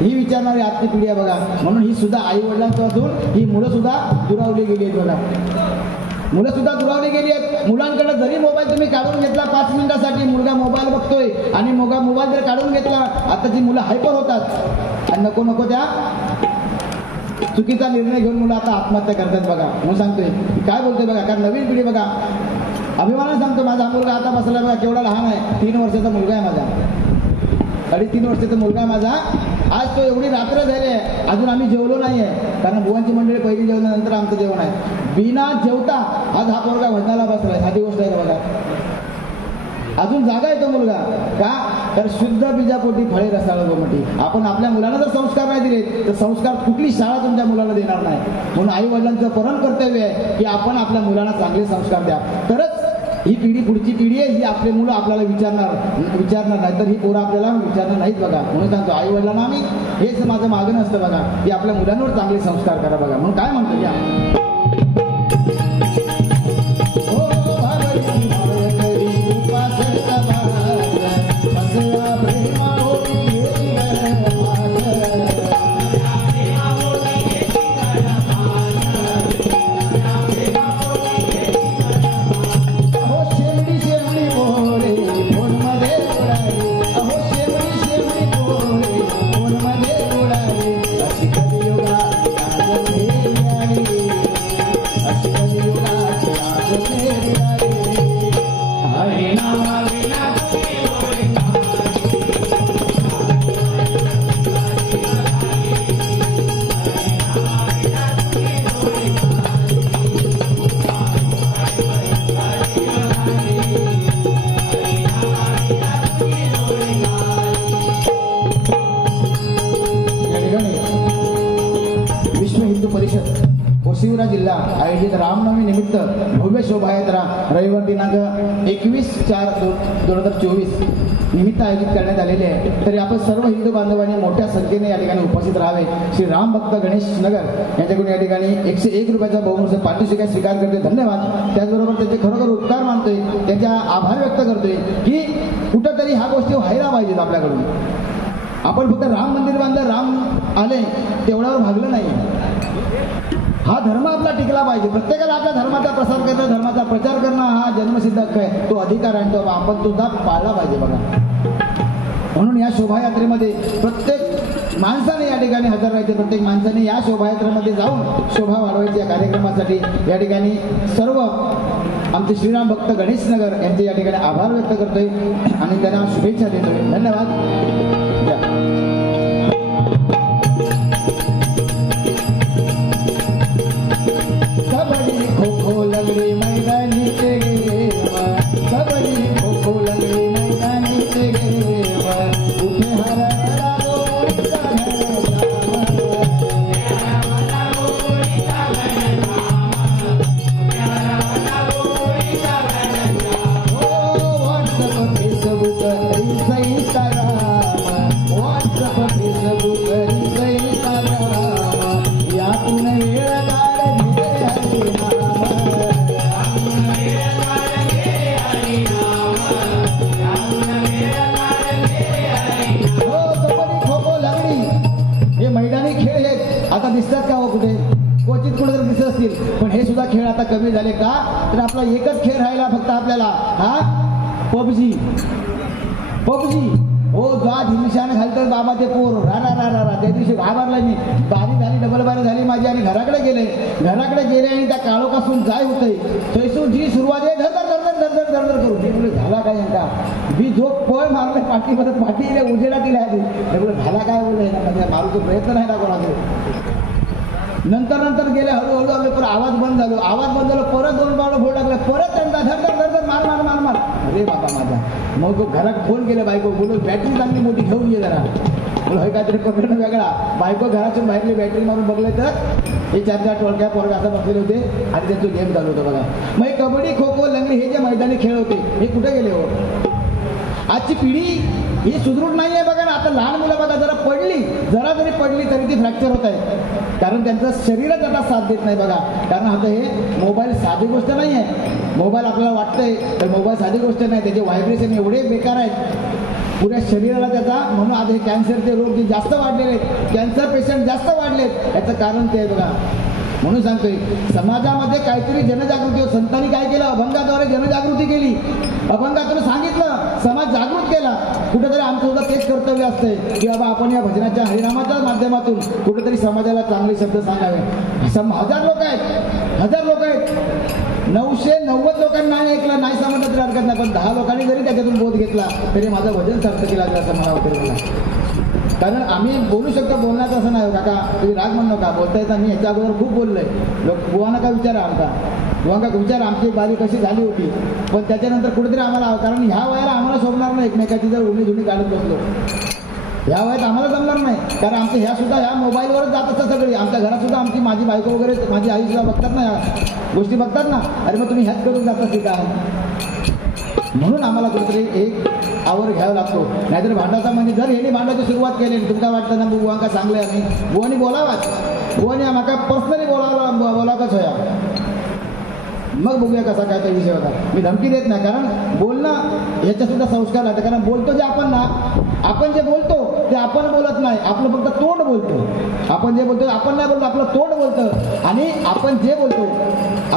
ही विचारणारी आजची पिढी आहे बघा. म्हणून ही सुद्धा आई वडिलांपासून ही मुलं सुद्धा दुरावली गेली आहेत बघा. मुलं सुद्धा दुरावली गेली आहेत. मुलांकडे जरी मोबाईल तुम्ही काढून घेतला 5 मिनिटासाठी, मुलगा मोबाईल बघतोय आणि मोबाईल जर काढून घेतला, आताची मुलं हायपर होतात आणि नको त्या चुकीचा निर्णय घेऊन मुलं आता आत्महत्या करतात बघा. म्हणून सांगतोय काय बोलतोय बघा, कारण नवीन पिढी बघा अभिमानाने सांगतो, माझा मुलगा आता बसला बघा, केवढा लहान आहे, 3 वर्षाचा मुलगा आहे माझा, 3.5 वर्षाचा मुलगा आहे माझा. आज तो एवढी रात्र झाली आहे, अजून आम्ही जेवलो नाहीये, कारण बुवांची मंडळी पहिली जेवणानंतर आमचं जेवण आहे. बिना जेवता आज हा पोरगा भजनाला बसलाय, साधी गोष्ट आहे बघा. अजून जागा आहे तो मुलगा का, तर शुद्ध बीजापोटी फळे रसाळ गोमटी. आपण आपल्या मुलांना जर संस्कार नाही दिले तर संस्कार कुठली शाळा तुमच्या मुलाला देणार नाही. म्हणून आई वडिलांचं परम कर्तव्य आहे की आपण आपल्या मुलांना चांगले संस्कार द्या, तरच ही पिढी पुढची पिढी आहे, ही आपले मुलं आपल्याला विचारणार नाही, तर ही पोरं आपल्याला विचारणार नाहीत बघा. म्हणून सांगतो आई वडिलांना आम्ही हेच माझं मागणं असतं बघा, की आपल्या मुलांवर चांगले संस्कार करा बघा. म्हणून काय म्हणतो या जिल्हा आयोजित रामनवमी निमित्त भव्य शोभायात्रा रविवार दिनांक 21/4/2024 निमित्त आयोजित करण्यात आलेले आहे. तरी आपण सर्व हिंदू बांधवांनी मोठ्या संख्येने या ठिकाणी उपस्थित राहावे. श्री राम भक्त गणेश नगर यांच्याकडून या ठिकाणी 101 रुपयाचा बहुमूल्य पारितोषिक स्वीकार करते, धन्यवाद. त्याचबरोबर त्यांचे खरोखर उपकार मानतोय, त्यांच्या आभार व्यक्त करतोय की कुठंतरी ह्या गोष्टी व्हायला पाहिजेत आपल्याकडून. आपण फक्त राम मंदिर बांधलं, राम आले तेवढ्यावर भागलं नाही. हा धर्म आपला टिकला पाहिजे. प्रत्येकाला आपल्या धर्माचा प्रसार करणं, धर्माचा प्रचार करणं हा जन्मसिद्ध हक्क आहे, तो अधिकार आहे, तो आपण सुद्धा पाळला पाहिजे बघा. म्हणून या शोभायात्रेमध्ये प्रत्येक माणसाने या ठिकाणी हजर राहायचे, प्रत्येक माणसाने या शोभायात्रेमध्ये जाऊन शोभा वाढवायची. या कार्यक्रमासाठी या ठिकाणी सर्व आमचे श्रीराम भक्त गणेश नगर यांचे या ठिकाणी आभार व्यक्त करतोय आणि त्यांना शुभेच्छा देतोय, धन्यवाद. कबड्डी खो खो लंगडी मैदानी ते गेवा, कबड्डी खो खो लंगडी मैदानी ते गेवा, उठे हरवला गोळीचा WhatsApp Facebook Instagram, WhatsApp Facebook Instagram, यातून वेळ मैदानी खेळ आहेत आता दिसतात का हो कुठे, क्वचित कुठे तर दिसत असतील, पण हे सुद्धा खेळ आता कमी झाले का, तर आपला एकच खेळ राहिला फक्त आपल्याला, हा पबजी. हो जा निशाण घालतात बाबा ते पोर रा त्या दिवशी घाबरला मी, बारी झाली, डबल बारी झाली माझी आणि घराकडे गेले आणि त्या काळोखासून जाय होते तैसून जी सुरुवात आहे धर करू ते झाला काय यांका मी जो पळ मारले पाठीला उजेडा दिला झाला काय बोलले मारूचा प्रयत्न नाही ना कोणाचा. नंतर गेले हळूहळू आम्ही परत आवाज बंद झालो परत 2 पावलं फोड टाकलं, परत त्यांचा धर मार अरे बाबा माझा. मग तो घरात फोन केला बायको, बोलून बॅटरी चांगली मोठी घेऊन ये जरा, बोल हे काहीतरी प्रकरण वेगळा. बायको घरातून बाहेरली बॅटरी मारून बघले तर हे 4 टोळक्या पोरगा असं बसलेले होते आणि त्यांचं गेम चालू होतं बघा. मग कबड्डी खो खो लंगडी हे जे मैदानी खेळ होते हे कुठे गेले हो. आजची पिढी ही सुदृढ नाही आहे बघा ना. आता लहान मुलं बघा जरा जरी पडली तरी ती फ्रॅक्चर होत आहे, कारण त्यांचं शरीरच आता साथ देत नाही बघा. कारण आता हे मोबाईल साधी गोष्ट नाही आहे. मोबाईल आपल्याला वाटतंय तर मोबाईल साधी गोष्ट नाही, त्याचे व्हायब्रेशन एवढे बेकार आहेत पुऱ्या शरीराला त्याचा. म्हणून आता हे कॅन्सरचे रोग जे जास्त वाढलेले आहेत, कॅन्सर पेशंट जास्त वाढलेत, याचं कारण ते आहे बघा. म्हणून सांगतोय समाजामध्ये काहीतरी जनजागृती होत. संतांनी काय केलं? अभंगाद्वारे जनजागृती केली. अभंगातून सांगितलं, समाज जागृत केला. कुठेतरी आमचं सुद्धा तेच कर्तव्य असतंय की बाबा आपण या भजनाच्या हरिनामाच्या माध्यमातून कुठेतरी समाजाला चांगले शब्द सांगावे. हजार लोक आहेत 990 लोकांनी नाही ऐकलं, नाही समजलं तरी हरकत नाही, पण 10 लोकांनी जरी त्याच्यातून बोध घेतला तरी माझं भजन सार्थकी लागलं असं मला वाटतं. कारण आम्ही बोलू शकतो, बोलण्याचं असं नाही काका तुम्ही राग म्हणू नका, बोलता येतात. मी ह्याच्या अगोदर खूप बोललोय. बुवांना का विचारा बुवांका विचारा आमची बारी कशी झाली होती. पण त्याच्यानंतर कुठेतरी आम्हाला, कारण ह्या वयाला आम्हाला शोभणार नाही एकमेकाची जर उणी धुणी काढत बसलो. ह्या वयात आम्हाला जमणार नाही, कारण आमचे ह्या सुद्धा ह्या मोबाईलवरच जात असतात सगळी. आमच्या घरात सुद्धा माझी बायको वगैरे माझी आई सुद्धा बघतात ना, ह्या गोष्टी बघतात ना. अरे मग तुम्ही ह्याच करून जात असते का? म्हणून आम्हाला कुठेतरी एक आवर घ्यावा लागतो. नाहीतर भांडाचा म्हणजे जर ह्याने भांडाची सुरुवात केली तुमका वाटतं ना बुवांका चांगलं आहे आम्ही बुवानी बोलावाच, बुवानी आम्हाला पर्सनली बोलावंच होया. मग बघूया कसा काय तो विषय होता. मी धमकी देत नाही, कारण बोलणं याच्यात सुद्धा संस्कार लागतात. कारण बोलतो जे आपण जे बोलतो ते आपण बोलत नाही, आपलं फक्त तोंड बोलतो. आपण जे बोलतो आपण नाही बोलतो, आपलं तोंड बोलतं. आणि आपण जे बोलतो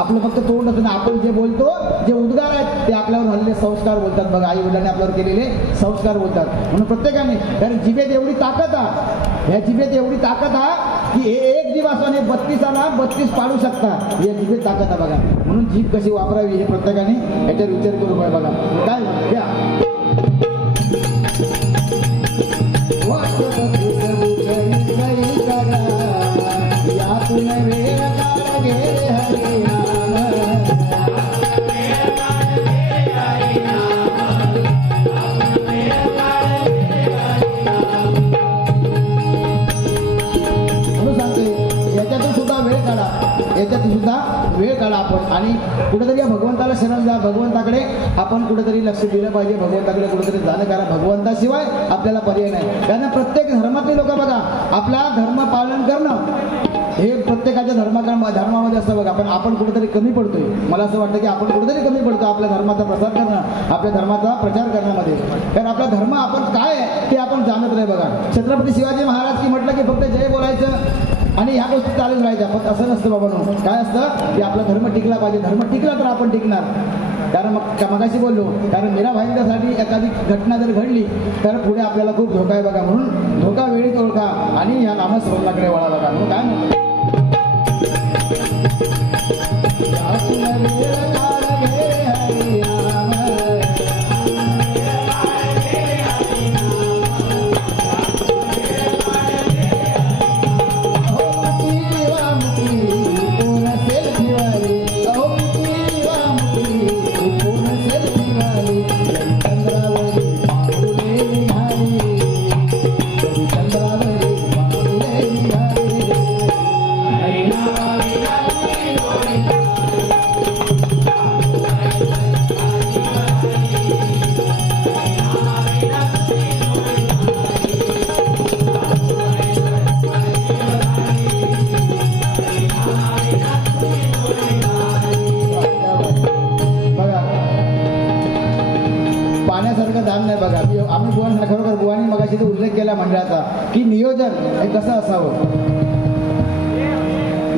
आपलं फक्त तोंड असतं ना, आपण जे बोलतो जे उद्गार आहेत ते आपल्यावर झालेले संस्कार बोलतात. बघा आई वडिलांनी आपल्यावर केलेले संस्कार बोलतात. म्हणून प्रत्येकाने, कारण जिभेत एवढी ताकद ह्या जिभेत एवढी ताकद की एक जीभ असताना 32 32 पाडू शकता. या जिभेत ताकद बघा. म्हणून जीभ कशी वापरावी हे प्रत्येकाने याच्यावर विचार करू पाहिजे. बघा काय घ्या वेळ काढा आपण आणि कुठेतरी या भगवंताला शरण जा. भगवंताकडे आपण कुठेतरी लक्ष दिलं पाहिजे. भगवंताकडे कुठेतरी जाणं, कारण भगवंताशिवाय आपल्याला पर्याय नाही. कारण प्रत्येक धर्मातले लोक बघा आपला धर्म पालन करणं हे प्रत्येकाच्या धर्मामध्ये असतं बघा. पण आपण कुठेतरी कमी पडतोय. मला असं वाटतं की आपण कुठेतरी कमी पडतो आपल्या धर्माचा प्रसार करणं, आपल्या धर्माचा प्रचार करण्यामध्ये. कारण आपला धर्म आपण काय आहे ते आपण जाणत नाही बघा. छत्रपती शिवाजी महाराज की म्हटलं की फक्त जय बोलायचं आणि ह्या गोष्टी चालूच राहायच्या. पण असं नसतं बाबांनो. काय असतं की आपला धर्म टिकला पाहिजे. धर्म टिकला तर आपण टिकणार. कारण मगाशी बोललो, कारण मीराबाईंसाठी एखादी घटना जर घडली तर पुढे आपल्याला खूप धोका आहे बघा. म्हणून धोका वेळीच ओळखा आणि या नामस्मरणाकडे वळा बघा. म्हणून काय म्हणतो मंडळाचा की नियोजन हे कसं असावं,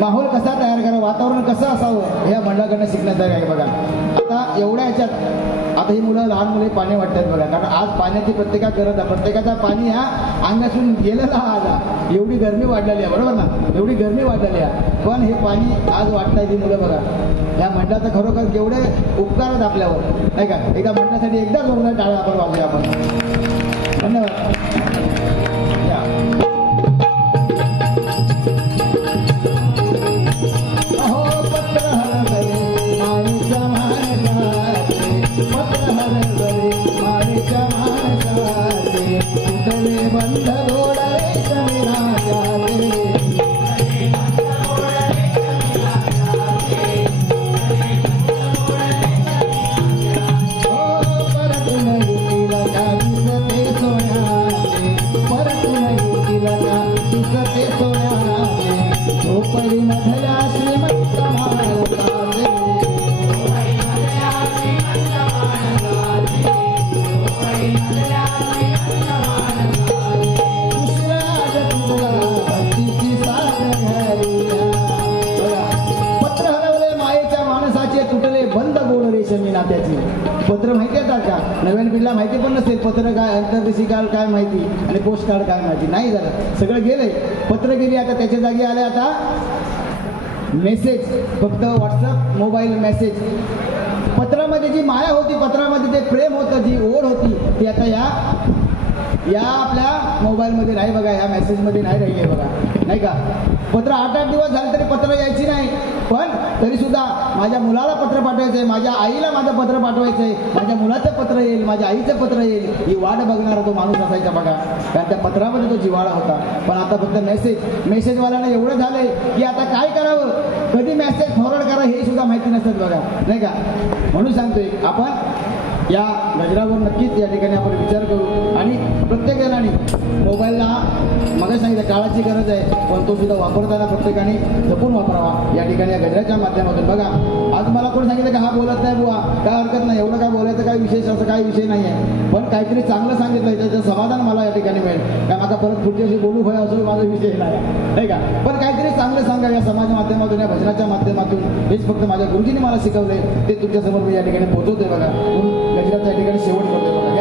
माहोल कसा तयार करावा, वातावरण कसं असावं या मंडळाकडनं शिकण्याचं आहे बघा. आता एवढ्या ह्याच्यात आता ही मुलं लहान मुले पाणी वाटतात बघा. कारण आज पाण्याची प्रत्येका गरज आहे. प्रत्येकाचा पाणी ह्या अंगातून गेलेला आज एवढी गरमी वाढलेली आहे बरोबर ना. एवढी गरमी वाढलेली आहे पण हे पाणी आज वाटताय ती मुलं बघा. या मंडळाचं खरोखर केवढे उपकार आहेत आपल्यावर नाही का. एकदा मंडळासाठी एकदा जोरदार टाळ्या आपण वाजूया आपण. धन्यवाद. तुटले बंद गोड रेशमी नात्याची. पत्र माहिती आहे का? नवीन पिढीला माहिती पण नसेल पत्र काय, अंतर्देशी काळ काय माहिती आणि पोस्ट कार्ड काय माहिती. नाही झालं, सगळं गेलंय. पत्र गेली, आता त्याच्या जागी आले आता मेसेज. फक्त व्हॉट्सअप, मोबाईल मेसेज. पत्रामध्ये जी माया होती, पत्रामध्ये ते प्रेम होतं, जी ओढ होती, ती आता या आपल्या मोबाईलमध्ये नाही बघा, या मेसेजमध्ये नाही राहिली आहे बघा, नाही का? पत्र 8-8 दिवस झाले तरी पत्र यायची नाही. पण तरी सुद्धा माझ्या मुलाला पत्र पाठवायचं आहे, माझ्या आईला माझं पत्र पाठवायचं आहे, माझ्या मुलाचं पत्र येईल, माझ्या आईचं पत्र येईल, ही वाट बघणारा तो माणूस असायचा बघा. कारण त्या पत्रामध्ये तो जिव्हाळा होता. पण आता फक्त मेसेजवाल्यानं एवढं झालंय की आता काय करावं, कधी मेसेज फॉरवर्ड करा हे सुद्धा माहिती नसतात बघा, नाही का? म्हणून सांगतोय आपण या गजरावर नक्कीच या ठिकाणी आपण विचार करू. आणि प्रत्येक जणांनी मोबाईलला मग सांगितलं काळाची गरज आहे, पण तो सुद्धा वापरताना प्रत्येकाने जपून वापरावा. या ठिकाणी या गजराच्या माध्यमातून बघा, आज मला कोण सांगितलं की हा बोलत नाही बुवा, काय हरकत नाही, एवढं काय बोलायचं काय विशेष असं काही विषय नाही आहे. पण काहीतरी चांगलं सांगितलं त्याचं समाधान मला या ठिकाणी मिळेल. काय माझा परत पुढच्याशी बोलू होय असं माझा विषय नाही का? पण काहीतरी चांगलं सांगा या समाज माध्यमातून, या भजनाच्या माध्यमातून. हेच फक्त माझ्या गुरुजींनी मला शिकवले, ते तुमच्यासमोर मी या ठिकाणी पोहोचवते बघा. गजराचा या ठिकाणी शेवट करतो बघा.